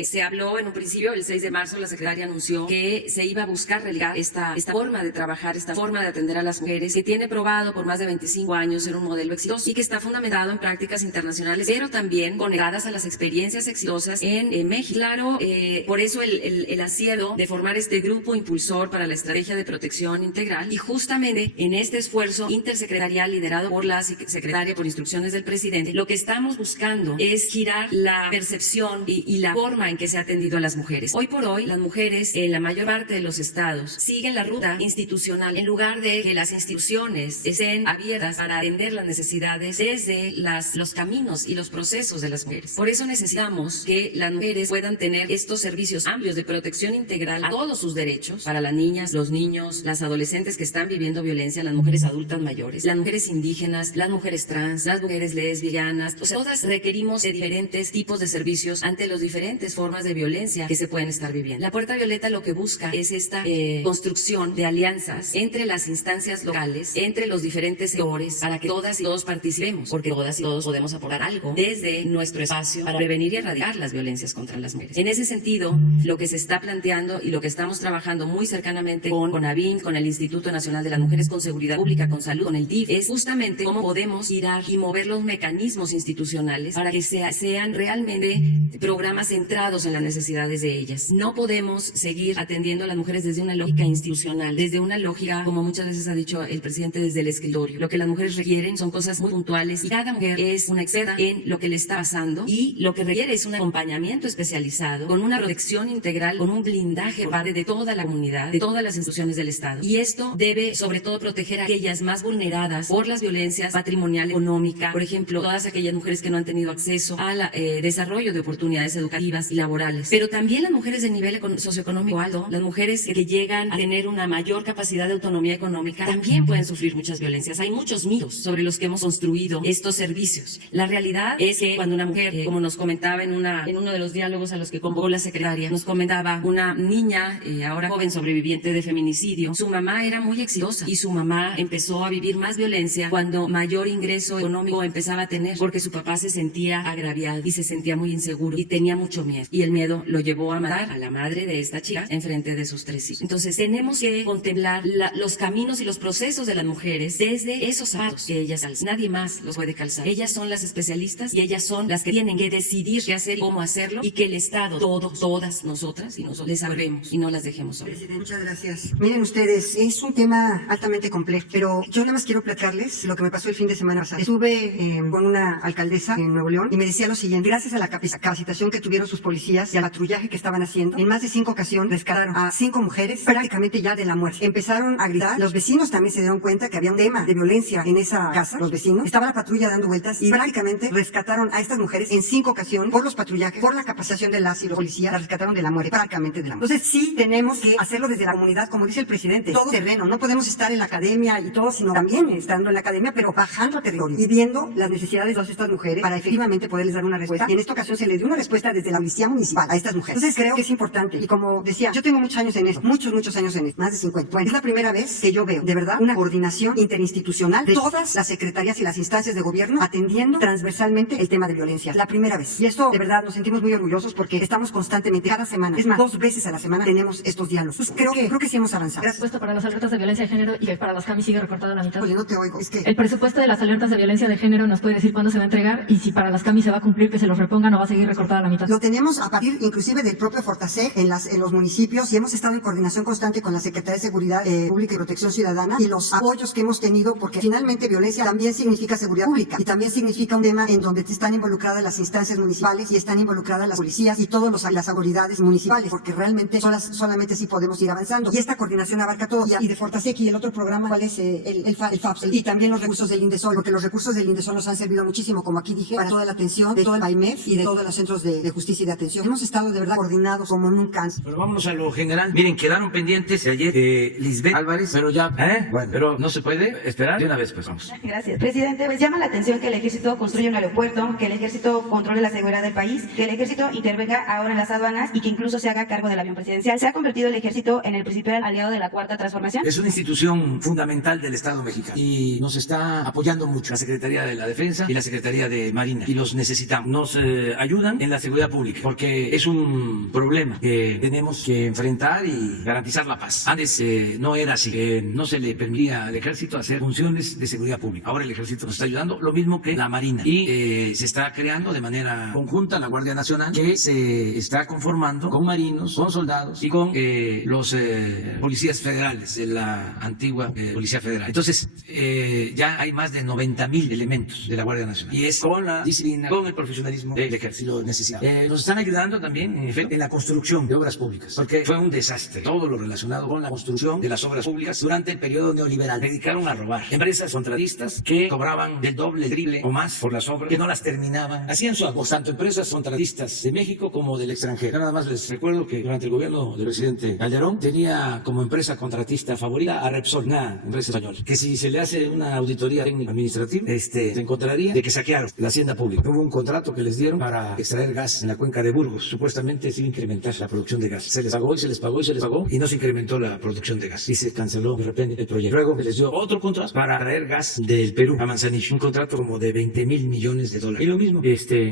se habló en un principio, el 6 de marzo, la secretaria anunció que se iba a buscar relegar esta forma de trabajar, esta forma de atender a las mujeres, que tiene probado por más de 25 años ser un modelo exitoso y que está fundamentado en prácticas internacionales, pero también conectadas a las experiencias exitosas en México. Claro, por eso el acierto de formar este grupo impulsor para la estrategia de protección integral, y justamente en este esfuerzo intersecretarial liderado por la secretaria por instrucciones del presidente, lo que estamos buscando es girar la percepción y la forma en que se ha atendido a las mujeres. Hoy por hoy, las mujeres en la mayor parte de los estados siguen la ruta institucional en lugar de que las instituciones estén abiertas para atender las necesidades desde los caminos y los procesos de las mujeres. Por eso necesitamos que las mujeres puedan tener estos servicios amplios de protección integral a todos sus derechos, para las niñas, los niños, las adolescentes que están viviendo violencia, las mujeres adultas mayores, las mujeres indígenas, las mujeres trans, las mujeres lesbianas. O sea, todas requerimos de diferentes tipos de servicios ante las diferentes formas de violencia que se pueden estar viviendo. La Puerta Violeta lo que busca es esta construcción de alianzas entre las instancias locales, entre los diferentes sectores, para que todas y todos participemos, porque todas y todos podemos aportar algo desde nuestro espacio para prevenir y erradicar las violencias contra las mujeres. En ese sentido, lo que se está planteando y lo que estamos trabajando muy cercanamente con CONAVIM, con el Instituto Nacional de las Mujeres, con Seguridad Pública, con Salud, con el DIF, es justamente cómo podemos girar y mover los mecanismos institucionales para que sean realmente programas centrados en las necesidades de ellas. No podemos seguir atendiendo a las mujeres desde una lógica institucional, desde una lógica, como muchas veces ha dicho el presidente, desde el escritorio. Lo que las mujeres requieren son cosas muy puntuales y cada mujer es una experta en lo que le está pasando, y lo que requiere es un acompañamiento especializado, con una protección integral, con un blindaje por parte de toda la comunidad, de todas las instituciones del Estado. Y esto debe sobre todo proteger a aquellas más vulneradas por las violencias patrimonial, económica, por ejemplo, todas aquellas mujeres que no han tenido acceso al desarrollo de oportunidades educativas y laborales, pero también las mujeres de nivel socioeconómico alto, las mujeres que llegan a tener una mayor capacidad de autonomía económica, también pueden sufrir muchas violencias. Hay muchos mitos sobre los que hemos construido estos servicios. La realidad es que cuando una mujer, como nos comentaba en uno de los diálogos a los que convocó la secretaria, nos comentaba una niña, ahora joven sobreviviente de feminicidio, su mamá era muy exitosa y su mamá empezó a vivir más violencia cuando mayor ingreso económico empezaba a tener, porque su papá se sentía agraviado y se sentía muy inseguro y tenía mucho miedo, y el miedo lo llevó a matar a la madre de esta chica enfrente de sus 3 hijos. Entonces tenemos que contemplar los caminos y los procesos de las mujeres desde esos zapatos que ellas calzan. Nadie más los puede calzar. Ellas son las especialistas y ellas son las que tienen que decidir qué hacer y cómo hacerlo, y que el Estado, todas nosotras y nosotros les sabremos y no las dejemos solas. Presidente, muchas gracias. Miren ustedes, es un tema altamente complejo, pero yo nada más quiero platicarles lo que me pasó el fin de semana pasado. Estuve con una alcaldesa en Nuevo León y me decía lo siguiente: gracias a la capacitación que tuvieron sus policías y al patrullaje que estaban haciendo, en más de 5 ocasiones rescataron a 5 mujeres prácticamente ya de la muerte. Empezaron a gritar, los vecinos también se dieron cuenta que había un tema de violencia en esa casa, los vecinos, estaba la patrulla dando vueltas y prácticamente rescataron a estas mujeres en 5 ocasiones por los patrullajes, por la capacitación de las y los policías, las rescataron de la muerte, prácticamente de la muerte. Entonces sí tenemos que hacerlo desde la comunidad, como dice el presidente, todo terreno. No podemos estar en la academia y todo, sino también estando en la academia, pero bajando a territorio y viendo las necesidades de todas estas mujeres para efectivamente poderles dar una respuesta. Y en esta ocasión se les dio una respuesta desde la policía municipal a estas mujeres. Entonces creo que es importante, y como decía, yo tengo muchos años en esto, muchos años en esto, más de 50. Bueno, es la primera vez que yo veo de verdad una coordinación interinstitucional de todas las secretarías y las instancias de gobierno atendiendo transversalmente el tema de violencia. La primera vez. Y esto de verdad nos sentimos muy orgullosos porque estamos constantemente, cada semana, es más, 2 veces a la semana tenemos estos diálogos. Entonces, creo que sí hemos avanzado. Gracias. Presupuesto para las alertas de violencia de género y que para las CAMI sigue recortado a la mitad. Oye, no te oigo. Es que el presupuesto de las alertas de violencia de género nos puede decir cuándo se va a entregar, y si para las CAMI se va a cumplir que se los repongan o va a seguir recortado a la mitad. lo tenemos a partir inclusive del propio Fortaseg en los municipios, y hemos estado en coordinación constante con la Secretaría de Seguridad Pública y Protección Ciudadana, y los apoyos que hemos tenido, porque finalmente violencia también significa seguridad pública y también significa un tema en donde están involucradas las instancias municipales y están involucradas las policías y todas las autoridades municipales, porque realmente solamente sí podemos ir avanzando. Y esta coordinación abarca todo. Y de Fortaseg y el otro programa, ¿cuál es? El FAPS, y también los recursos del INDESOL, porque los recursos del INDESOL nos han servido muchísimo, como aquí dije, para toda la atención de todo el AIMEF y de todos los centros de justicia y de atención. Hemos estado de verdad coordinados como nunca antes. vámonos a lo general. Miren, quedaron pendientes de ayer Lisbeth Álvarez, pero ya, bueno, pero no se puede esperar. De una vez, pues vamos. Gracias. Presidente, pues llama la atención que el ejército construya un aeropuerto, que el ejército controle la seguridad del país, que el ejército intervenga ahora en las aduanas y que incluso se haga cargo del avión presidencial. ¿Se ha convertido el ejército en el principal aliado de la Cuarta Transformación? Es una institución fundamental del Estado mexicano y nos está apoyando mucho la Secretaría de la Defensa y la Secretaría de Marina, y los necesitamos. Nos ayudan en la seguridad pública porque es un problema que tenemos que enfrentar y garantizar la paz. Antes no era así, no se le permitía al ejército hacer funciones de seguridad pública. Ahora el ejército nos está ayudando, lo mismo que la Marina, y se está creando de manera conjunta la Guardia Nacional, que se está conformando con marinos, con soldados y con los policías federales de la antigua Policía Federal. Entonces ya hay más de 90,000 elementos de la Guardia Nacional, y es con la disciplina, con el profesionalismo del ejército necesitado. Nos están ayudando también, en efecto, en la construcción de obras públicas, porque fue un desastre todo lo relacionado con la construcción de las obras públicas durante el periodo neoliberal. Dedicaron a robar empresas contratistas que cobraban del doble, triple o más por las obras, que no las terminaban. Hacían su agosto, tanto empresas contratistas de México como del extranjero. Nada más les recuerdo que durante el gobierno del presidente Calderón tenía como empresa contratista favorita a Repsol, una empresa española, que si se le hace una auditoría técnica administrativa, se encontraría de que saquearon la hacienda pública. Hubo un contrato que les dieron para extraer gas en la cuenca de Burgos. Supuestamente se iba a incrementar la producción de gas. Se les pagó y se les pagó y se les pagó, y no se incrementó la producción de gas. Y se canceló de repente el proyecto. Luego se les dio otro contrato para traer gas del Perú a Manzanillo. Un contrato como de 20,000 millones de dólares. Y lo mismo,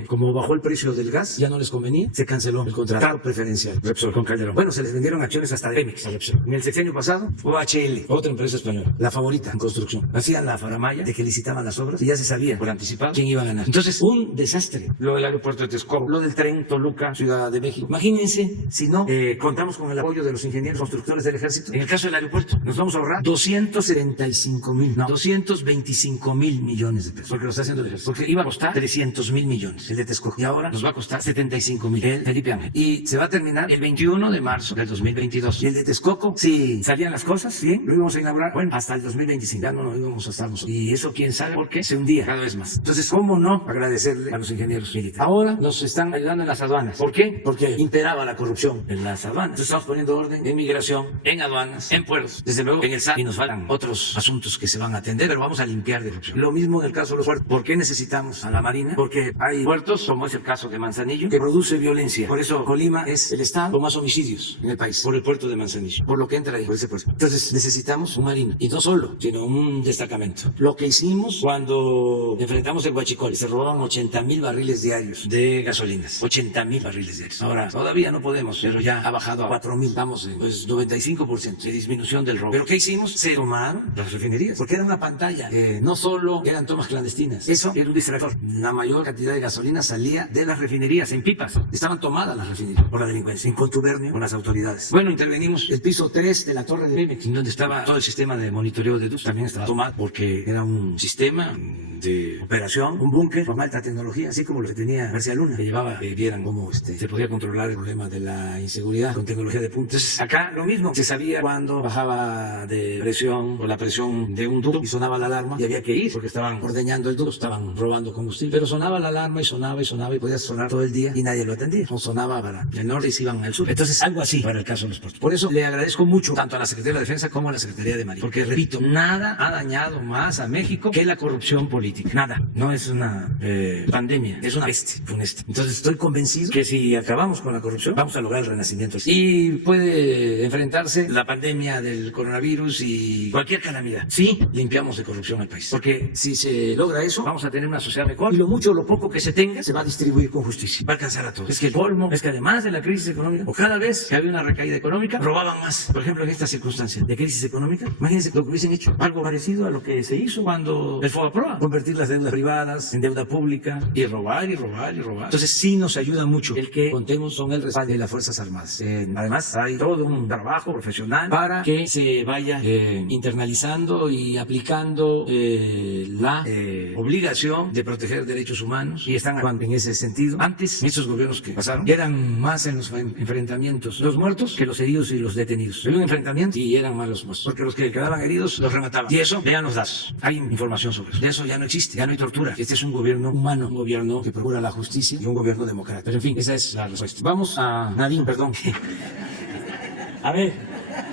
como bajó el precio del gas, ya no les convenía, se canceló el contrato preferencial Repsol con Calderón. Bueno, se les vendieron acciones hasta de Pemex a Repsol. En el sexenio pasado, OHL, otra empresa española, la favorita en construcción. Hacían la faramaya de que licitaban las obras y ya se sabía por anticipado quién iba a ganar. Entonces, un desastre. Lo del aeropuerto de Texcoco, lo del tren Toluca, Ciudad de México. Imagínense si no contamos con el apoyo de los ingenieros constructores del ejército. En el caso del aeropuerto, nos vamos a ahorrar 225,000 millones de pesos, porque lo está haciendo el ejército. Porque iba a costar 300,000 millones el de Texcoco, y ahora nos va a costar 75,000 el Felipe Ángel. Y se va a terminar el 21 de marzo del 2022. Y el de Texcoco, si salían las cosas bien, lo íbamos a inaugurar, bueno, hasta el 2025. Ya no lo íbamos a estar nosotros. Y eso, quién sabe por qué, se hundía cada vez más. Entonces, ¿cómo no agradecerle a los ingenieros militares? Ahora nos están ayudando en las aduanas. ¿Por qué? Porque imperaba la corrupción en las aduanas. Entonces estamos poniendo orden en migración, en aduanas, en puertos, desde luego en el SAT, y nos faltan otros asuntos que se van a atender, pero vamos a limpiar de corrupción. Lo mismo en el caso de los puertos. ¿Por qué necesitamos a la Marina? Porque hay puertos, como es el caso de Manzanillo, que produce violencia. Por eso Colima es el estado con más homicidios en el país, por el puerto de Manzanillo, por lo que entra ahí, por ese puerto. Entonces necesitamos un marino, y no solo, sino un destacamento. Lo que hicimos cuando enfrentamos el Huachicol, se robaban 80,000 barriles diarios de gasolinas. 80,000 barriles diarios. Ahora todavía no podemos, pero ya ha bajado a 4,000. Estamos en 95% de disminución del robo. ¿Pero qué hicimos? Se tomaron las refinerías, porque era una pantalla. No solo eran tomas clandestinas, eso era un distractor. La mayor cantidad de gasolina salía de las refinerías en pipas. Estaban tomadas las refinerías por la delincuencia, en contubernio con las autoridades. Bueno, intervenimos el piso 3 de la torre de Pemex, donde estaba todo el sistema de monitoreo de luz. También estaba tomado porque era un sistema de operación, un búnker con alta tecnología, así como lo que tenía García Luna, que llevaba, vieran cómo se podía controlar el problema de la inseguridad con tecnología de punta. Entonces, acá lo mismo, se sabía cuando bajaba de presión o la presión de un ducto y sonaba la alarma, y había que ir porque estaban ordeñando el ducto, estaban robando combustible, pero sonaba la alarma y sonaba y podía sonar todo el día y nadie lo atendía. O sonaba para el norte y se iban al sur. Entonces, algo así para el caso de los puertos. Por eso le agradezco mucho tanto a la Secretaría de la Defensa como a la Secretaría de Marina, porque repito, nada ha dañado más a México que la corrupción política. Nada. No es una pandemia, es una peste funesta. Entonces, estoy convencido que si acabamos con la corrupción, vamos a lograr el renacimiento. Y puede enfrentarse la pandemia del coronavirus y cualquier calamidad. Sí, limpiamos de corrupción al país. Porque si se logra eso, vamos a tener una sociedad mejor, y lo mucho o lo poco que se tenga se va a distribuir con justicia. Va a alcanzar a todos. Es que el colmo es que además de la crisis económica, o cada vez que había una recaída económica, robaban más. Por ejemplo, en esta circunstancia de crisis económica, imagínense lo que hubiesen hecho. Algo parecido a lo que se hizo cuando el FOBAPROA, convertir las deudas privadas en deuda pública y robar y robar y robar. Entonces sí nos ayuda mucho el que contemos con el respaldo de las Fuerzas Armadas. Además, hay todo un trabajo profesional para que se vaya internalizando y aplicando la obligación de proteger derechos humanos, y están actuando en ese sentido. Antes, estos gobiernos que pasaron eran más en los enfrentamientos los muertos que los heridos y los detenidos. Había un enfrentamiento y eran más los muertos, porque los que quedaban heridos los remataban. Y eso, vean los datos. Hay información sobre eso. De eso ya no existe, ya no hay tortura. Este es un gobierno humano, un gobierno que procura la justicia y un gobierno democrático. Pero en fin, esa es la respuesta. Vamos a Nadine, perdón. A ver,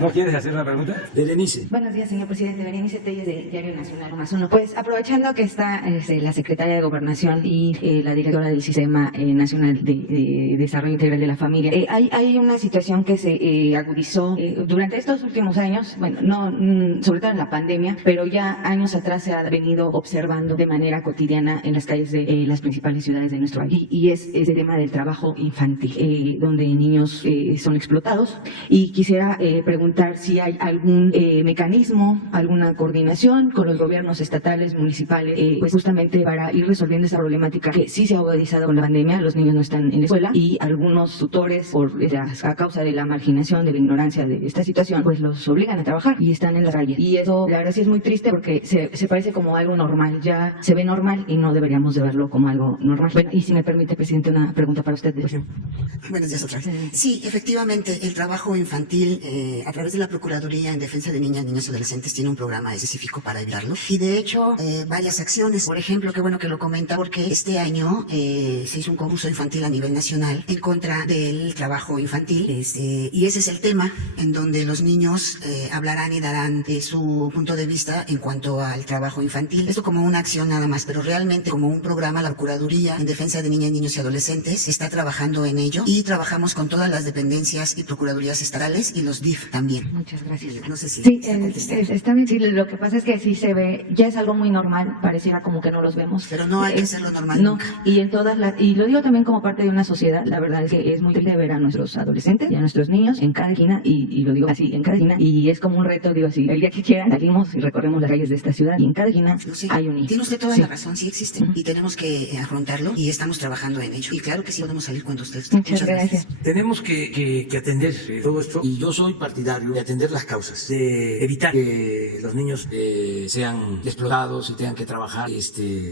¿no quieres hacer una pregunta? Berenice. Buenos días, señor presidente. Berenice Telles, de Diario Nacional más uno. Pues aprovechando que está la secretaria de Gobernación y la directora del Sistema Nacional de Desarrollo Integral de la Familia, hay una situación que se agudizó durante estos últimos años, bueno, no sobre todo en la pandemia, pero ya años atrás se ha venido observando de manera cotidiana en las calles de las principales ciudades de nuestro país, y es el tema del trabajo infantil, donde niños son explotados. Y quisiera preguntar si hay algún mecanismo, alguna coordinación con los gobiernos estatales, municipales, pues justamente para ir resolviendo esa problemática que sí se ha agudizado con la pandemia. Los niños no están en la escuela y algunos tutores, a causa de la marginación, de la ignorancia de esta situación, pues los obligan a trabajar y están en las calles. Y eso, la verdad, sí es muy triste porque se parece como algo normal, ya se ve normal y no deberíamos de verlo como algo normal. Bueno, y si me permite, presidente, una pregunta para usted. Buenos días otra vez. Sí, efectivamente, el trabajo infantil a través de la Procuraduría en Defensa de Niñas, Niños y Adolescentes tiene un programa específico para evitarlo. Y de hecho, varias acciones. Por ejemplo, qué bueno que lo comenta, porque este año se hizo un concurso infantil a nivel nacional en contra del trabajo infantil. Y ese es el tema en donde los niños hablarán y darán su punto de vista en cuanto al trabajo infantil. Esto como una acción nada más, pero realmente como un programa, la Procuraduría en Defensa de Niñas, Niños y Adolescentes está trabajando en ello, y trabajamos con todas las dependencias y procuradurías estatales y los DIF también. Muchas gracias. No sé si... Sí, está bien. Sí, lo que pasa es que sí se ve, ya es algo muy normal, pareciera como que no los vemos. Pero no hay que hacerlo normal nunca. Y en y lo digo también como parte de una sociedad, la verdad es que es muy triste ver a nuestros adolescentes y a nuestros niños en cada esquina, y lo digo así, en cada esquina, y es como un reto, digo así, el día que quieran salimos y recorremos las calles de esta ciudad y en cada esquina hay un niño. Tiene usted toda la razón, sí existen, y tenemos que afrontarlo, y estamos trabajando en ello. Y claro que sí podemos salir cuando ustedes... Muchas gracias. Tenemos que atender todo esto, y yo soy partidario de atender las causas, de evitar que los niños sean explotados y tengan que trabajar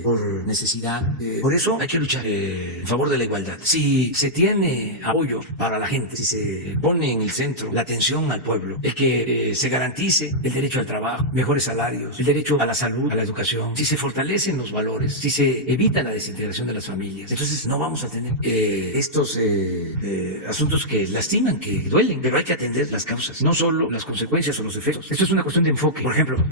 por necesidad. Por eso hay que luchar en favor de la igualdad. Si se tiene apoyo para la gente, si se pone en el centro la atención al pueblo, es que se garantice el derecho al trabajo, mejores salarios, el derecho a la salud, a la educación, si se fortalecen los valores, si se evita la desintegración de las familias, entonces no vamos a tener estos asuntos que lastiman, que duelen, pero hay que atender las causas, no solo las consecuencias o los efectos. Esto es una cuestión de enfoque. Por ejemplo,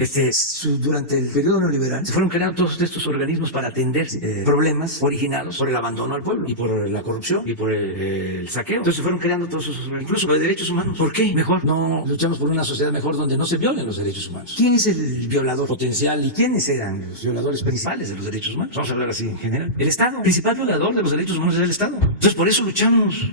durante el periodo neoliberal se fueron creando todos estos organismos para atender problemas originados por el abandono al pueblo y por la corrupción y por el saqueo. Entonces se fueron creando todos esos organismos, incluso por derechos humanos. ¿Por qué? Mejor no luchamos por una sociedad mejor donde no se violen los derechos humanos. ¿Quién es el violador potencial y quiénes eran los violadores principales de los derechos humanos? Vamos a hablar así en general. El Estado, el principal violador de los derechos humanos es el Estado. Entonces por eso luchamos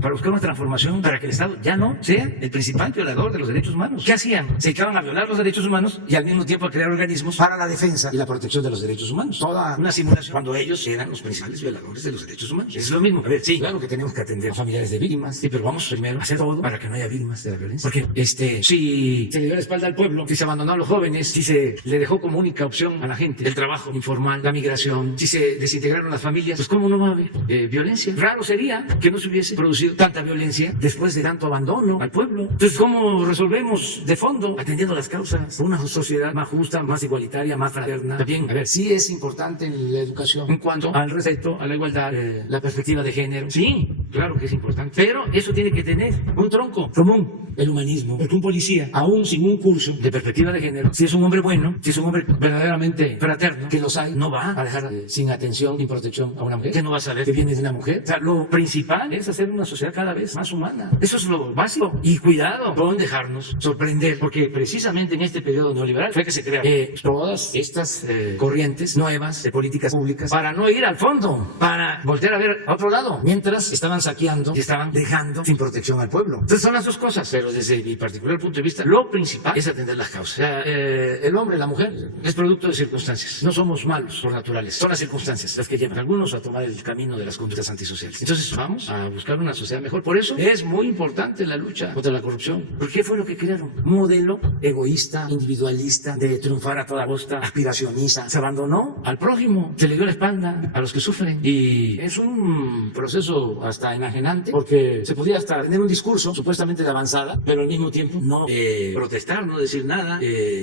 para buscar una transformación, para que el Estado ya no sea el principal violador de los derechos humanos. ¿Qué hacían? Se dedicaban a violar los derechos humanos y al mismo tiempo a crear organismos para la defensa y la protección de los derechos humanos. Toda una simulación cuando ellos eran los principales violadores de los derechos humanos. Es lo mismo. A ver, sí, claro que tenemos que atender a familiares de víctimas, sí, pero vamos primero a hacer todo para que no haya víctimas de la violencia. Porque si se le dio la espalda al pueblo, si se abandonó a los jóvenes, si se le dejó como única opción a la gente el trabajo informal, la migración, si se desintegraron las familias, pues ¿cómo no va a haber violencia? Raro sería que no se hubiese producido tanta violencia después de tanto abandono al pueblo. Entonces, ¿cómo resolvemos de fondo? Atendiendo las causas, una sociedad más justa, más igualitaria, más fraterna. También, a ver, sí es importante en la educación en cuanto al respeto, a la igualdad, la perspectiva de género. Sí, claro que es importante. Pero eso tiene que tener un tronco común, el humanismo. Porque un policía, aún sin un curso de perspectiva de género, si es un hombre bueno, si es un hombre verdaderamente fraterno, que los hay, no va a dejar sin atención ni protección a una mujer. Que no va a saber que viene de una mujer. O sea, lo principal es hacer una sociedad cada vez más humana. Eso es lo básico. Y cuidado con dejarnos sorprender, porque precisamente en este periodo neoliberal fue que se crearon todas estas corrientes nuevas de políticas públicas para no ir al fondo, para voltear a ver a otro lado, mientras estaban saqueando y estaban dejando sin protección al pueblo. Entonces son las dos cosas, pero desde mi particular punto de vista, lo principal es atender las causas. O sea, el hombre, la mujer, es producto de circunstancias. No somos malos por naturales. Son las circunstancias las que llevan a algunos a tomar el camino de las conductas antisociales. Entonces vamos a buscar una sociedad mejor. Por eso es muy importante la lucha contra la corrupción. ¿Por qué fue lo que crearon? Un modelo egoísta, individualista, de triunfar a toda costa, aspiracionista. Se abandonó al prójimo, se le dio la espalda a los que sufren. Y es un proceso hasta era enajenante porque se podía hasta tener un discurso supuestamente de avanzada, pero al mismo tiempo no protestar, no decir nada,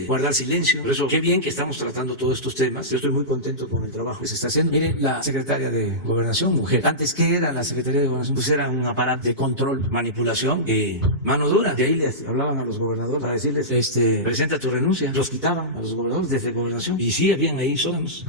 guardar silencio. Por eso, qué bien que estamos tratando todos estos temas. Yo estoy muy contento con el trabajo que se está haciendo. Miren, la secretaria de Gobernación, mujer. Antes, ¿qué era la Secretaría de Gobernación? Pues era un aparato de control, manipulación y mano dura. De ahí les hablaban a los gobernadores para decirles, presenta tu renuncia. Los quitaban a los gobernadores desde Gobernación. Y sí, habían ahí órganos,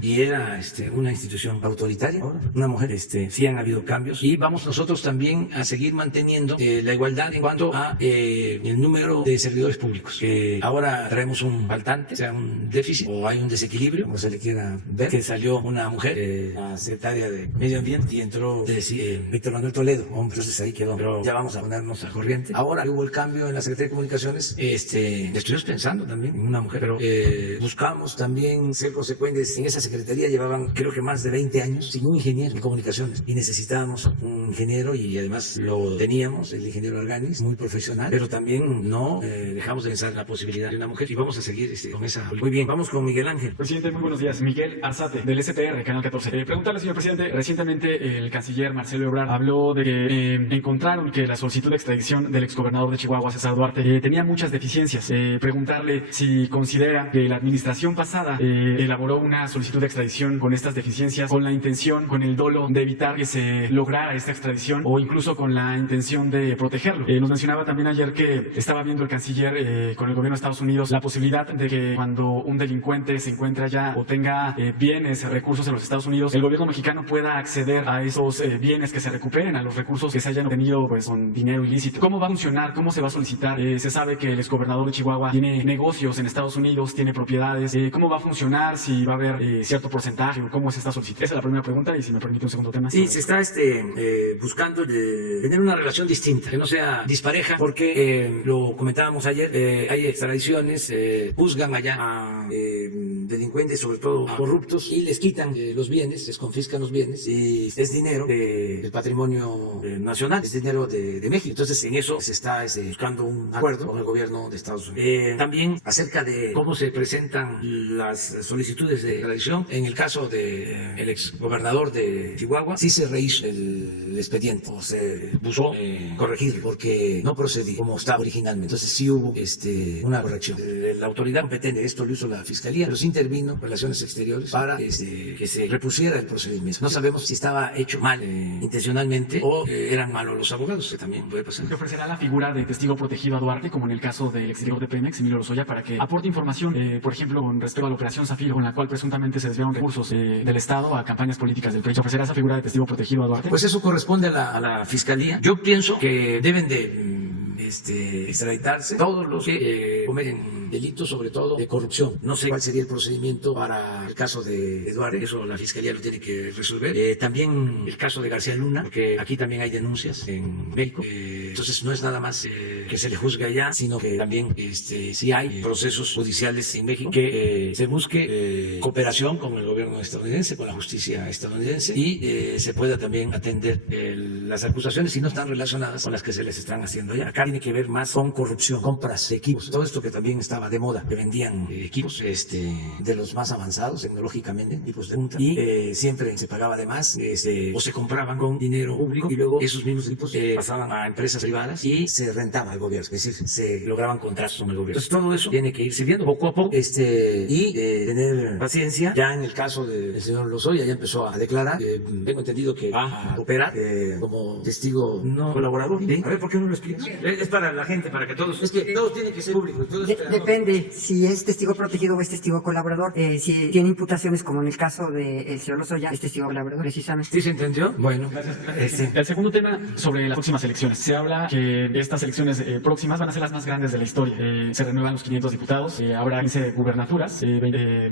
y era una institución autoritaria. Ahora, una mujer, sí han habido cambios. Y vamos nosotros también a seguir manteniendo la igualdad en cuanto a el número de servidores públicos. Que ahora traemos un faltante, o sea, un déficit, o hay un desequilibrio, como se le quiera ver, que salió una mujer, la secretaria de Medio Ambiente, y entró Víctor Manuel Toledo. Hombre, entonces ahí quedó. Pero ya vamos a ponernos al corriente. Ahora hubo el cambio en la Secretaría de Comunicaciones. Estuvimos pensando también en una mujer, pero buscamos también ser consecuentes. En esa secretaría llevaban, creo que más de 20 años sin un ingeniero en comunicaciones, y necesitábamos un ingeniero, y además lo teníamos, el ingeniero Arganis, muy profesional, pero también no dejamos de pensar la posibilidad de una mujer, y vamos a seguir con esa. Muy bien, vamos con Miguel Ángel. Presidente, muy buenos días. Miguel Arzate, del STR, Canal 14. Preguntarle, señor presidente, recientemente el canciller Marcelo Ebrard habló de que encontraron que la solicitud de extradición del exgobernador de Chihuahua, César Duarte, tenía muchas deficiencias. Preguntarle si considera que la administración pasada elaboró una solicitud de extradición con estas deficiencias, con la intención, con el dolo de evitar que se lograra esta extradición, o incluso con la intención de protegerlo. Nos mencionaba también ayer que estaba viendo el canciller con el gobierno de Estados Unidos la posibilidad de que cuando un delincuente se encuentre allá o tenga bienes, recursos en los Estados Unidos, el gobierno mexicano pueda acceder a esos bienes, que se recuperen, a los recursos que se hayan obtenido pues con dinero ilícito. ¿Cómo va a funcionar? ¿Cómo se va a solicitar? Se sabe que el exgobernador de Chihuahua tiene negocios en Estados Unidos, tiene propiedades. ¿Cómo va a funcionar? Si va a haber cierto porcentaje, o cómo se está solicitando. Esa es la primera pregunta, y si me permite un segundo tema. Sí, se está buscando tener una relación distinta, que no sea dispareja, porque lo comentábamos ayer, hay extradiciones, juzgan allá a delincuentes, sobre todo a corruptos, y les quitan los bienes, les confiscan los bienes, y es dinero del patrimonio nacional, es dinero de México. Entonces, en eso se está buscando un acuerdo con el gobierno de Estados Unidos. También acerca de cómo se presentan las solicitudes de extradición. En el caso del exgobernador de Chihuahua, sí se rehizo el expediente, o se buscó corregir, porque no procedía como estaba originalmente. Entonces sí hubo una corrección. La autoridad competente, esto lo hizo la Fiscalía, pero sí intervino Relaciones Exteriores para que se repusiera el procedimiento. No sabemos si estaba hecho mal intencionalmente, o eran malos los abogados, que también puede pasar. ¿Se ofrecerá la figura de testigo protegido a Duarte, como en el caso del exdirector de Pemex, Emilio Lozoya, para que aporte información, por ejemplo, con respecto a la operación Zafiro, con la cual presuntamente se desviaron recursos del Estado a campañas políticas del PRI? ¿Se ofrecerá esa figura de testigo protegido a Duarte? Pues eso corresponde a la Fiscalía. Yo pienso que deben de extraditarse todos los que cometen delitos, sobre todo de corrupción. No sé cuál sería el procedimiento para el caso de Duarte, eso la Fiscalía lo tiene que resolver. También el caso de García Luna, porque aquí también hay denuncias en México. Entonces no es nada más que se le juzgue allá, sino que también sí hay procesos judiciales en México, que se busque cooperación con el gobierno estadounidense, con la justicia estadounidense, y se pueda también atender las acusaciones si no están relacionadas con las que se les están haciendo allá. Acá tiene que ver más con corrupción, compras de equipos, todo esto que también estaba de moda, que vendían equipos de los más avanzados tecnológicamente, equipos de punta, y siempre se pagaba de más, o se compraban con dinero público, y luego esos mismos equipos pasaban a empresas privadas y se rentaba al gobierno, es decir, se lograban contratos con el gobierno. Entonces todo eso tiene que irse viendo poco a poco, y tener paciencia. Ya en el caso del señor Lozoya ya empezó a declarar, tengo entendido que va a operar como testigo no colaborador. ¿Sí? A ver, ¿por qué no lo explicas? Es para la gente, para que todos, es que todos tienen que ser públicos. Depende si es testigo protegido o es testigo colaborador. Si tiene imputaciones, como en el caso del señor Lozoya, es testigo colaborador, precisamente. ¿Sí se entendió? Bueno, El segundo tema, sobre las próximas elecciones. Se habla que estas elecciones próximas van a ser las más grandes de la historia. Se renuevan los 500 diputados, habrá 15 gubernaturas,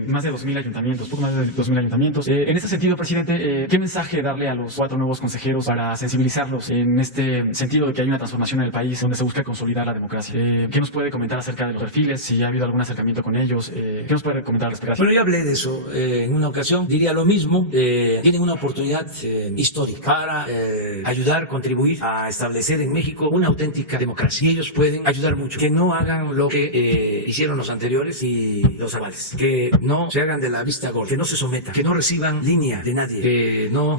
más de 2.000 ayuntamientos, poco más de 2.000 ayuntamientos. En este sentido, presidente, ¿qué mensaje darle a los 4 nuevos consejeros para sensibilizarlos en este sentido de que hay una transformación en el país donde se busca consolidar la democracia? ¿Qué nos puede comentar acerca de los perfiles? si ha habido algún acercamiento con ellos. ¿Qué nos puede comentar al respecto? Bueno, yo hablé de eso en una ocasión, diría lo mismo. Tienen una oportunidad histórica para ayudar, contribuir a establecer en México una auténtica democracia. Y ellos pueden ayudar mucho. Que no hagan lo que hicieron los anteriores y los avales. Que no se hagan de la vista gorda, que no se sometan, que no reciban línea de nadie, que no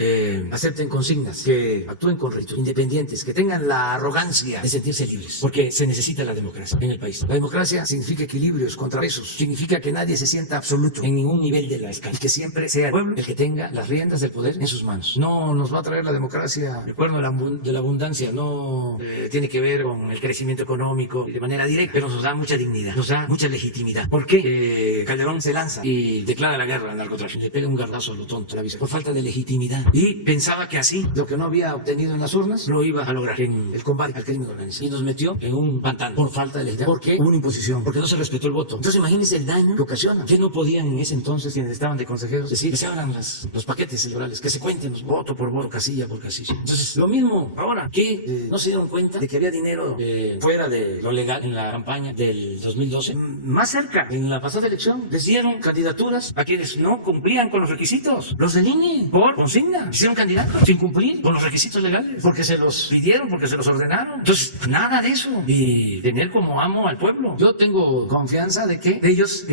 acepten consignas, que actúen con ritos independientes, que tengan la arrogancia de sentirse libres, porque se necesita la democracia en el país. La democracia significa equilibrios, contrapesos, significa que nadie se sienta absoluto en ningún nivel de la escala, y que siempre sea el pueblo el que tenga las riendas del poder en sus manos. No nos va a traer la democracia el cuerno de la abundancia, no tiene que ver con el crecimiento económico de manera directa, pero nos da mucha dignidad, nos da mucha legitimidad. ¿Por qué? Calderón se lanza y declara la guerra al narcotráfico, le pega un gardazo a lo tonto a la vista, por falta de legitimidad, y pensaba que así lo que no había obtenido en las urnas lo iba a lograr en el combate al crimen organizado, y nos metió en un pantano por falta de legitimidad, porque hubo una imposición, porque no se respetó el voto. Entonces imagínense el daño que ocasiona, que no podían en ese entonces, quienes estaban de consejeros, decir que se abran los paquetes electorales, que se cuenten los voto por voto, casilla por casilla. Entonces lo mismo ahora, que no se dieron cuenta de que había dinero fuera de lo legal en la campaña del 2012, más cerca, en la pasada elección, les dieron candidaturas a quienes no cumplían con los requisitos, los del INE, por consigna, hicieron candidatos sin cumplir con los requisitos legales, porque se los pidieron, porque se los ordenaron. Entonces, nada de eso, y tener como amo al pueblo. Yo tengo confianza de que ellos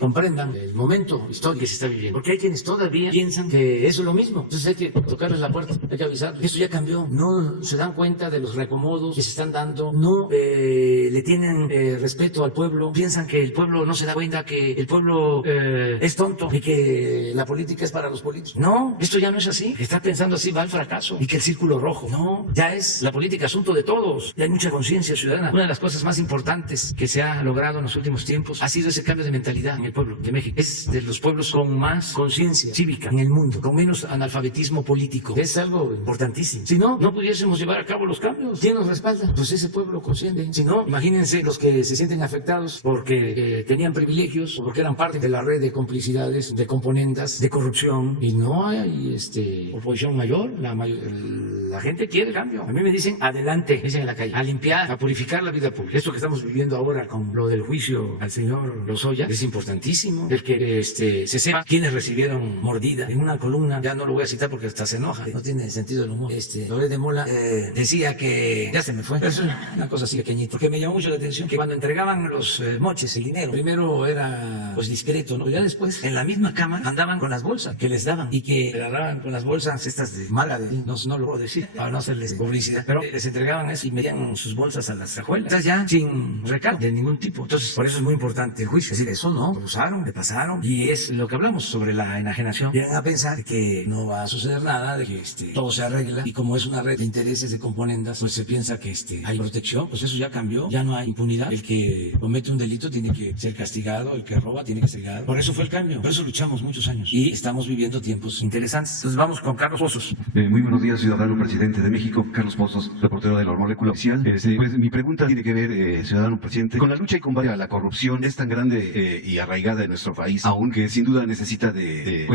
comprendan el momento histórico que se está viviendo, porque hay quienes todavía piensan que eso es lo mismo. Entonces hay que tocarles la puerta, hay que avisarles. Esto ya cambió, no se dan cuenta de los reacomodos que se están dando, no le tienen respeto al pueblo, piensan que el pueblo no se da cuenta que el pueblo es tonto y que la política es para los políticos. No, esto ya no es así. Está pensando así va al fracaso y que el círculo rojo. No, ya es la política asunto de todos. Ya hay mucha conciencia ciudadana. Una de las cosas más importantes que se ha logrado en los últimos tiempos ha sido ese cambio de mentalidad en el pueblo de México. Es de los pueblos con más conciencia cívica en el mundo, con menos analfabetismo político. Es algo importantísimo. Si no, no pudiésemos llevar a cabo los cambios. ¿Quién nos respalda? Pues ese pueblo consciente. Si no, imagínense los que se sienten afectados porque tenían privilegios, porque eran parte de la red de complicidades, de componendas, de corrupción, y no hay oposición mayor. La gente quiere cambio. A mí me dicen, adelante, dicen en la calle, a limpiar, a purificar la vida pública. Esto que estamos viviendo ahora con lo del juicio al señor Lozoya es importantísimo. El que se sepa quiénes recibieron mordida. En una columna, ya no lo voy a citar porque hasta se enoja, no tiene sentido el humor. Loret de Mola decía que, ya se me fue, pero es una cosa así pequeñita, porque me llamó mucho la atención que cuando entregaban los moches, el dinero, primero era pues discreto, ¿no? Y ya después, en la misma cámara, andaban con las bolsas que les daban y que agarraban con las bolsas estas de marca de, no lo puedo decir para no hacerles publicidad, pero les entregaban eso y metían sus bolsas a las cajuelas. Entonces ya sin recargo de ningún tipo. Entonces, por eso es muy importante el juicio. Es decir, eso no, lo usaron, le pasaron, y es lo que hablamos sobre la enajenación. Llegan a pensar que no va a suceder nada, de que todo se arregla, y como es una red de intereses, de componendas, pues se piensa que hay protección. Pues eso ya cambió, ya no hay impunidad. El que comete un delito tiene que ser castigado, el que roba tiene que ser castigado. Por eso fue el cambio, por eso luchamos muchos años y estamos viviendo tiempos interesantes. Entonces vamos con Carlos Pozos. Muy buenos días, ciudadano presidente de México, Carlos Pozos, reportero de la Molécula Oficial. Pues mi pregunta tiene que ver, ciudadano presidente, con la lucha y combate a la corrupción. Es tan grande y arraigada en nuestro país, aunque sin duda necesita de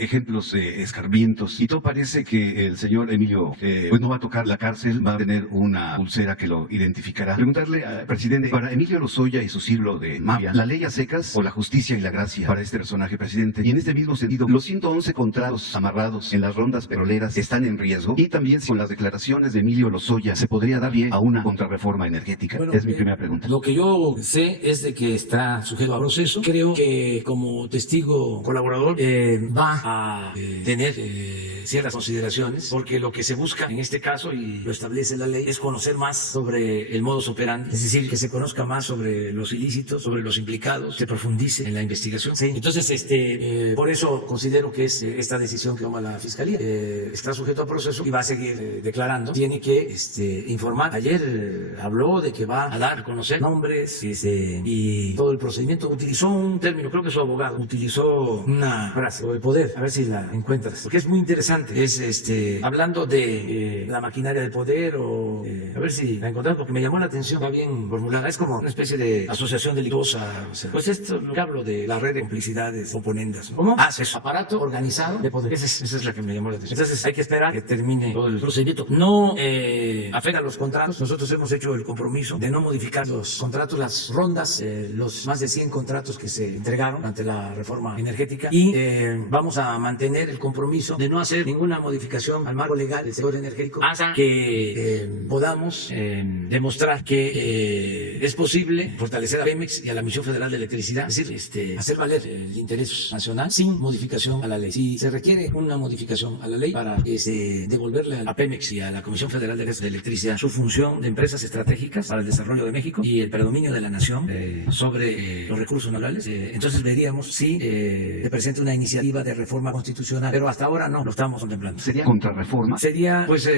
ejemplos escarmientos. Y todo parece que el señor Emilio pues no va a tocar la cárcel, va a tener una pulsera que lo identificará. Preguntarle al presidente, para Emilio Lozoya y su siglo de mafia, ¿la ley a secas o la justicia y la gracia para este personaje, presidente? Y en este mismo sentido, los 111 contratos amarrados en las rondas petroleras están en riesgo, y también con las declaraciones de Emilio Lozoya se podría dar pie a una contrarreforma energética. Bueno, es mi primera pregunta. Lo que yo sé es de que está sujeto a proceso. Creo que como testigo colaborador va a tener ciertas consideraciones, porque lo que se busca en este caso, y lo establece la ley, es conocer más sobre el modus operandi, es decir, que se conozca más sobre los ilícitos, sobre los implicados, se profundice en la investigación. Sí. Entonces, por eso considero que es esta decisión que toma la Fiscalía. Está sujeto a proceso y va a seguir declarando. Tiene que informar. Ayer habló de que va a dar a conocer nombres y todo el procedimiento. Utilizó un término, creo que su abogado utilizó una frase, o el poder, a ver si la encuentras, porque es muy interesante. interesante. Es hablando de la maquinaria de poder o a ver si la encontramos porque me llamó la atención, está bien formulada. Es como una especie de asociación delictuosa. O sea, pues esto lo que hablo de la red de complicidades oponendas, ¿no? ¿Cómo? Eso, aparato organizado de poder. Esa es la que me llamó la atención. Entonces hay que esperar que termine todo el procedimiento. No afecta a los contratos. Nosotros hemos hecho el compromiso de no modificar los contratos, las rondas, los más de 100 contratos que se entregaron ante la reforma energética y vamos a mantener el compromiso de no hacer ninguna modificación al marco legal del sector energético hasta que podamos demostrar que es posible fortalecer a Pemex y a la Comisión Federal de Electricidad, es decir, hacer valer el interés nacional sin modificación a la ley. Si se requiere una modificación a la ley para devolverle a Pemex y a la Comisión Federal de Electricidad su función de empresas estratégicas para el desarrollo de México y el predominio de la nación sobre los recursos naturales, entonces veríamos si se presenta una iniciativa de reforma constitucional, pero hasta ahora no lo estamos contemplando. ¿Sería contrarreforma? Sería pues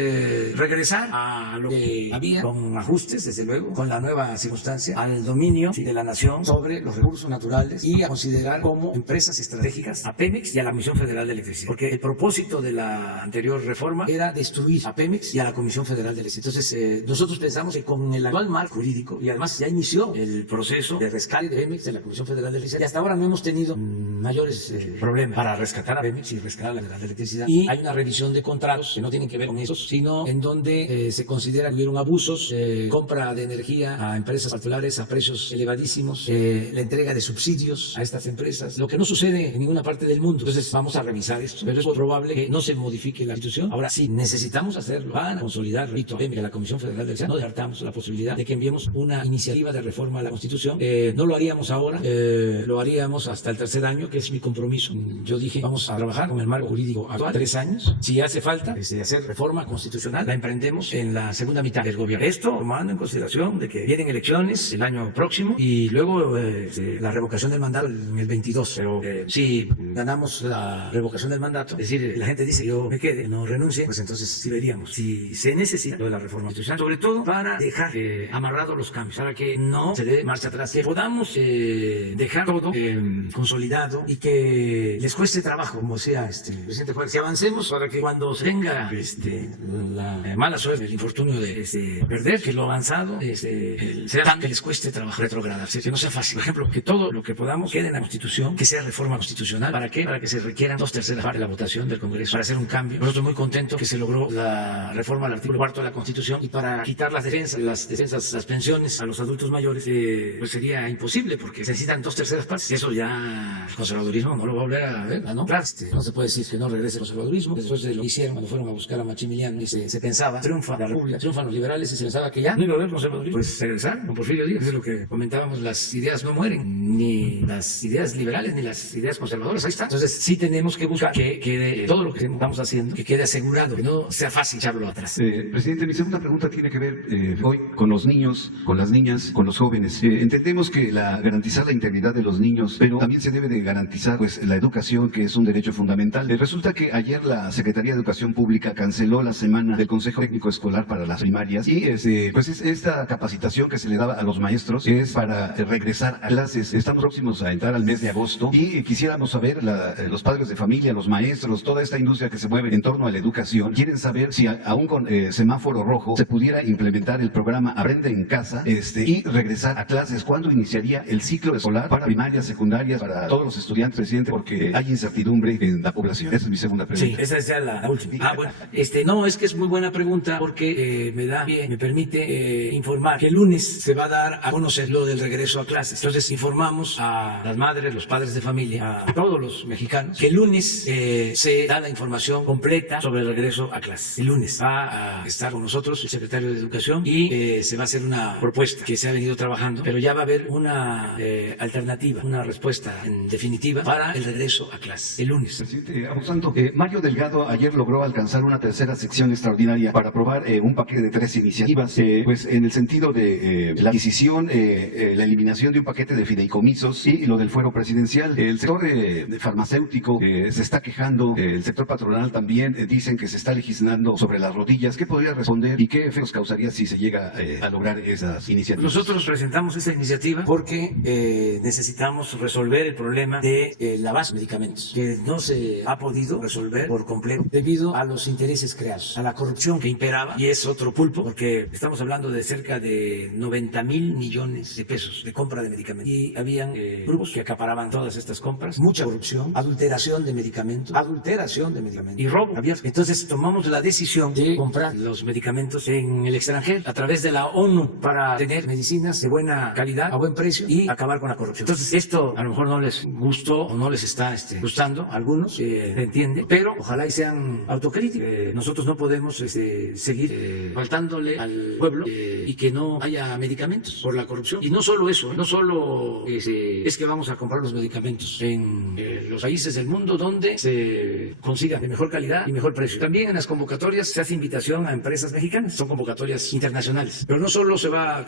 regresar a lo que había, con ajustes desde luego, con la nueva circunstancia, al dominio de la nación sobre los recursos naturales y a considerar como empresas estratégicas a Pemex y a la Comisión Federal de Electricidad, porque el propósito de la anterior reforma era destruir a Pemex y a la Comisión Federal de Electricidad. Entonces nosotros pensamos que con el actual marco jurídico, y además ya inició el proceso de rescate de Pemex de la Comisión Federal de Electricidad, y hasta ahora no hemos tenido mayores problemas para rescatar a Pemex y rescatar a la Federal de Electricidad, y hay una revisión de contratos que no tienen que ver con esos, sino en donde se considera que hubieron abusos, compra de energía a empresas particulares a precios elevadísimos, la entrega de subsidios a estas empresas, lo que no sucede en ninguna parte del mundo. Entonces vamos a revisar esto, pero es probable que no se modifique la institución. Ahora sí, necesitamos hacerlo para consolidar, repito, a Pemex, a la Comisión Federal de Electricidad. No descartamos la posibilidad de que enviemos una iniciativa de reforma a la Constitución. No lo haríamos ahora, lo haríamos hasta el tercer año, que es mi compromiso. Yo dije, vamos a trabajar con el marco jurídico actual, 3 años. Si hace falta hacer reforma constitucional, la emprendemos en la segunda mitad del gobierno. Esto tomando en consideración de que vienen elecciones el año próximo y luego la revocación del mandato en el 22. Pero si ganamos la revocación del mandato, es decir, la gente dice yo me quede, no renuncie, pues entonces sí veríamos si se necesita lo de la reforma constitucional, sobre todo para dejar amarrados los cambios, para que no se dé marcha atrás, que podamos dejar todo consolidado y que les cueste trabajo, como decía presidente Juárez, si avancemos para que cuando venga la mala suerte, el infortunio de perder, que lo avanzado sea tan que les cueste trabajo retrogradarse, que no sea fácil. Por ejemplo, que todo lo que podamos quede en la Constitución, que sea reforma constitucional. ¿Para qué? Para que se requieran 2/3 partes de la votación del Congreso para hacer un cambio. Nosotros muy contentos que se logró la reforma al artículo 4 de la Constitución, y para quitar las pensiones a los adultos mayores, pues sería imposible porque se necesitan 2/3 partes. Eso ya el conservadurismo no lo va a volver a ver, ¿no? Claro, no se puede decir que no regrese el conservadurismo. Después de lo que hicieron cuando fueron a buscar a Maximiliano y se pensaba, triunfa la República, triunfan los liberales y se pensaba que ya no iba a haber conservadurismo. Pues regresar con Porfirio Díaz, es lo que comentábamos, las ideas no mueren, ni las ideas liberales ni las ideas conservadoras, ahí está. Entonces sí tenemos que buscar que quede todo lo que estamos haciendo, que quede asegurado, que no sea fácil echarlo atrás. Presidente, mi segunda pregunta tiene que ver hoy con los niños, con las niñas, con los jóvenes. Entendemos que garantizar la integridad de los niños, pero también se debe de garantizar pues la educación, que es un derecho fundamental. Resulta que ayer la Secretaría de Educación Pública canceló la semana del Consejo Técnico Escolar para las primarias y pues esta capacitación que se le daba a los maestros es para regresar a clases. Estamos próximos a entrar al mes de agosto y quisiéramos saber, los padres de familia, los maestros, toda esta industria que se mueve en torno a la educación, quieren saber si aún con semáforo rojo se pudiera implementar el programa Aprende en Casa y regresar a clases. ¿Cuándo iniciaría el ciclo escolar para primarias, secundarias, para todos los estudiantes, presidente? Porque hay incertidumbre en la población. Esa es mi segunda pregunta. Sí, esa es ya la última. Bueno, no, es que es muy buena pregunta porque me permite informar que el lunes se va a dar a conocer lo del regreso a clases. Entonces informamos a las madres, los padres de familia, a todos los mexicanos, que el lunes se da la información completa sobre el regreso a clases. El lunes va a estar con nosotros el secretario de Educación y se va a hacer una propuesta que se ha venido trabajando, pero ya va a haber una alternativa, una respuesta en definitiva para el regreso a clases el lunes. Presidente Abusanto, Mario Delgado ayer logró alcanzar una tercera sección extraordinaria para aprobar un paquete de 3 iniciativas, pues en el sentido de la adquisición, la eliminación de un paquete de fideicomisos y lo del fuero presidencial. El sector farmacéutico se está quejando, el sector patronal también dicen que se está legislando sobre las rodillas. ¿Qué podría responder y qué efectos causaría si se llega a lograr esas iniciativas? Nosotros presentamos esa iniciativa porque necesitamos resolver el problema de la base de medicamentos, que no se ha podido resolver por completo debido a los intereses creados, a la corrupción que imperaba, y es otro pulpo, porque estamos hablando de cerca de 90,000 millones de pesos de compra de medicamentos, y habían grupos que acaparaban todas estas compras, mucha corrupción, adulteración de medicamentos y robo abierto. Entonces tomamos la decisión de comprar los medicamentos en el extranjero a través de la ONU para tener medicinas de buena calidad, a buen precio, y acabar con la corrupción. Entonces esto a lo mejor no les gustó o no les está gustando a algunos, se entiende, pero ojalá y sean autocríticos. Nosotros no podemos seguir faltándole al pueblo y que no haya medicamentos por la corrupción. Y no solo eso, no solo es que vamos a comprar los medicamentos en los países del mundo donde se consiga de mejor calidad y mejor precio. También en las convocatorias se hace invitación a empresas mexicanas, son convocatorias internacionales. Pero no solo se va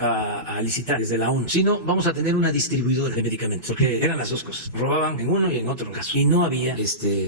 a licitar desde la ONU, sino vamos a tener una distribuidora de medicamentos, porque eran las dos cosas, robaban en uno y en otro caso, y no había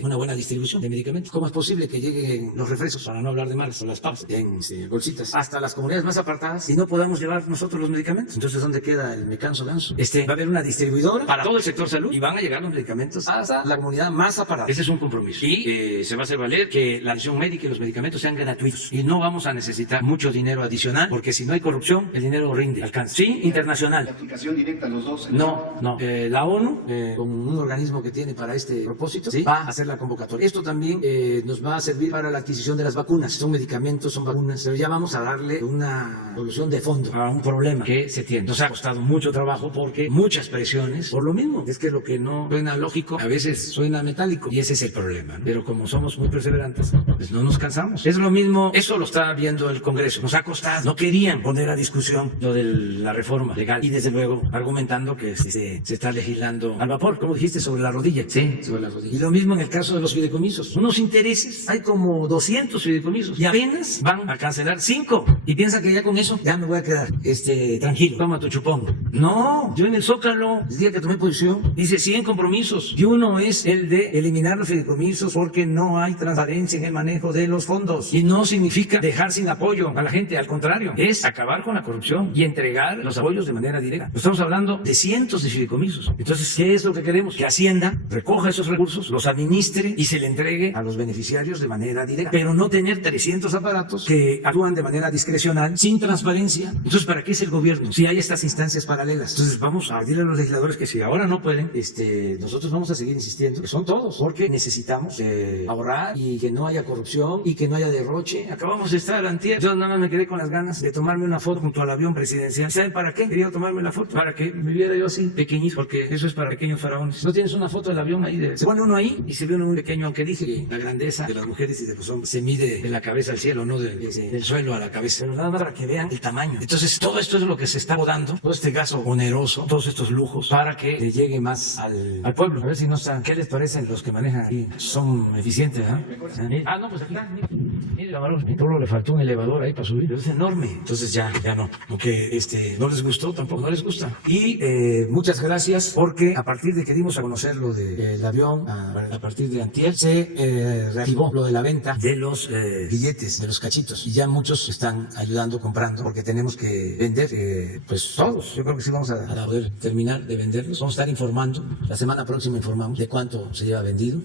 una buena distribución de medicamentos. ¿Cómo es posible que lleguen los refrescos, para no hablar de marcas, o las papas en bolsitas, hasta las comunidades más apartadas y no podamos llevar nosotros los medicamentos? Entonces, ¿dónde queda el me canso ganso? Va a haber una distribuidora para todo el sector salud y van a llegar los medicamentos hasta la comunidad más apartada. Ese es un compromiso. Y se va a hacer valer que la atención médica y los medicamentos sean gratuitos. Y no vamos a necesitar mucho dinero adicional, porque si no hay corrupción, el dinero rinde, alcanza. Sí, internacional. ¿La aplicación directa a los dos? No. La ONU, con un organismo que tiene para este propósito, ¿sí?, va a hacer la convocatoria. Esto también nos va a servir para la adquisición de las vacunas. Son medicamentos, son vacunas, pero ya vamos a darle una solución de fondo a un problema que se tiene. Nos ha costado mucho trabajo porque muchas presiones, por lo mismo, es que lo que no suena lógico a veces suena metálico, y ese es el problema. Pero como somos muy perseverantes, pues no nos cansamos. Es lo mismo, eso lo está viendo el Congreso. Nos ha costado, no querían poner a discusión lo de la reforma legal, y desde luego argumentando que se está legislando al vapor, como dijiste, sobre la rodilla. Sí, sobre la rodilla. Y lo mismo en el caso de los fideicomisos. Unos intereses, hay como 200 fideicomisos y apenas van a cancelar 5, y piensan que ya con eso ya me voy a quedar tranquilo, toma tu chupón. No, yo en el Zócalo, el día que tomé posición, dice 100 compromisos, y uno es el de eliminar los fideicomisos porque no hay transparencia en el manejo de los fondos, y no significa dejar sin apoyo a la gente, al contrario, es acabar con la corrupción y entregar los apoyos de manera directa. Estamos hablando de cientos de fideicomisos. Entonces, ¿qué es lo que queremos? Que Hacienda recoja esos recursos, los administre y se le entregue a los beneficiarios de manera directa, pero no tener 300 aparatos que actúan de manera discrecional, sin transparencia. Entonces, ¿para qué es el gobierno si hay estas instancias paralelas? Entonces, vamos a decirle a los legisladores que si ahora no pueden, nosotros vamos a seguir insistiendo que son todos, porque necesitamos ahorrar y que no haya corrupción y que no haya derroche. Acabamos de estar antier, yo nada más me quedé con las ganas de tomarme una foto junto al avión presidencial. ¿Saben para qué quería tomarme la foto? Para que me viera yo así, pequeñito, porque eso es para pequeños faraones. ¿No tienes una foto del avión ahí? Se pone uno ahí y se ve uno muy pequeño, aunque dije que la grandeza de las mujeres y de los hombres se mide de la cabeza al cielo, no del suelo a la cabeza. Pero nada más para que vean el tamaño. Entonces, todo esto es lo que se está dando, todo este gasto oneroso, todos estos lujos, para que le llegue más al pueblo. A ver si no están, ¿qué les parecen los que manejan aquí? Son eficientes, ¿eh? No, pues aquí está. Mire, mi pueblo le faltó un elevador ahí para subir, pero es enorme. Entonces ya no. Aunque no les gustó, tampoco no les gusta. Y muchas gracias, porque a partir de que dimos a conocer lo del avión, a partir de antier, se reactivó lo de la venta de los billetes, de los cachitos. Y ya muchos están ayudando, comprando, porque tenemos que vender, pues todos. Yo creo que sí vamos a poder terminar de venderlos. Vamos a estar informando. La semana próxima informamos de cuánto se lleva vendido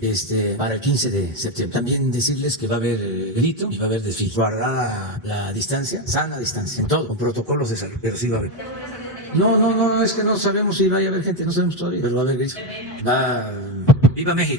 para el 15 de septiembre. También decirles que va a haber grito y va a haber desfile. Guardar la distancia, sana distancia, en todo, con protocolos de salud, pero sí va a haber. No, es que no sabemos si vaya a haber gente, no sabemos todavía, pero va a haber grito. ¡Viva México!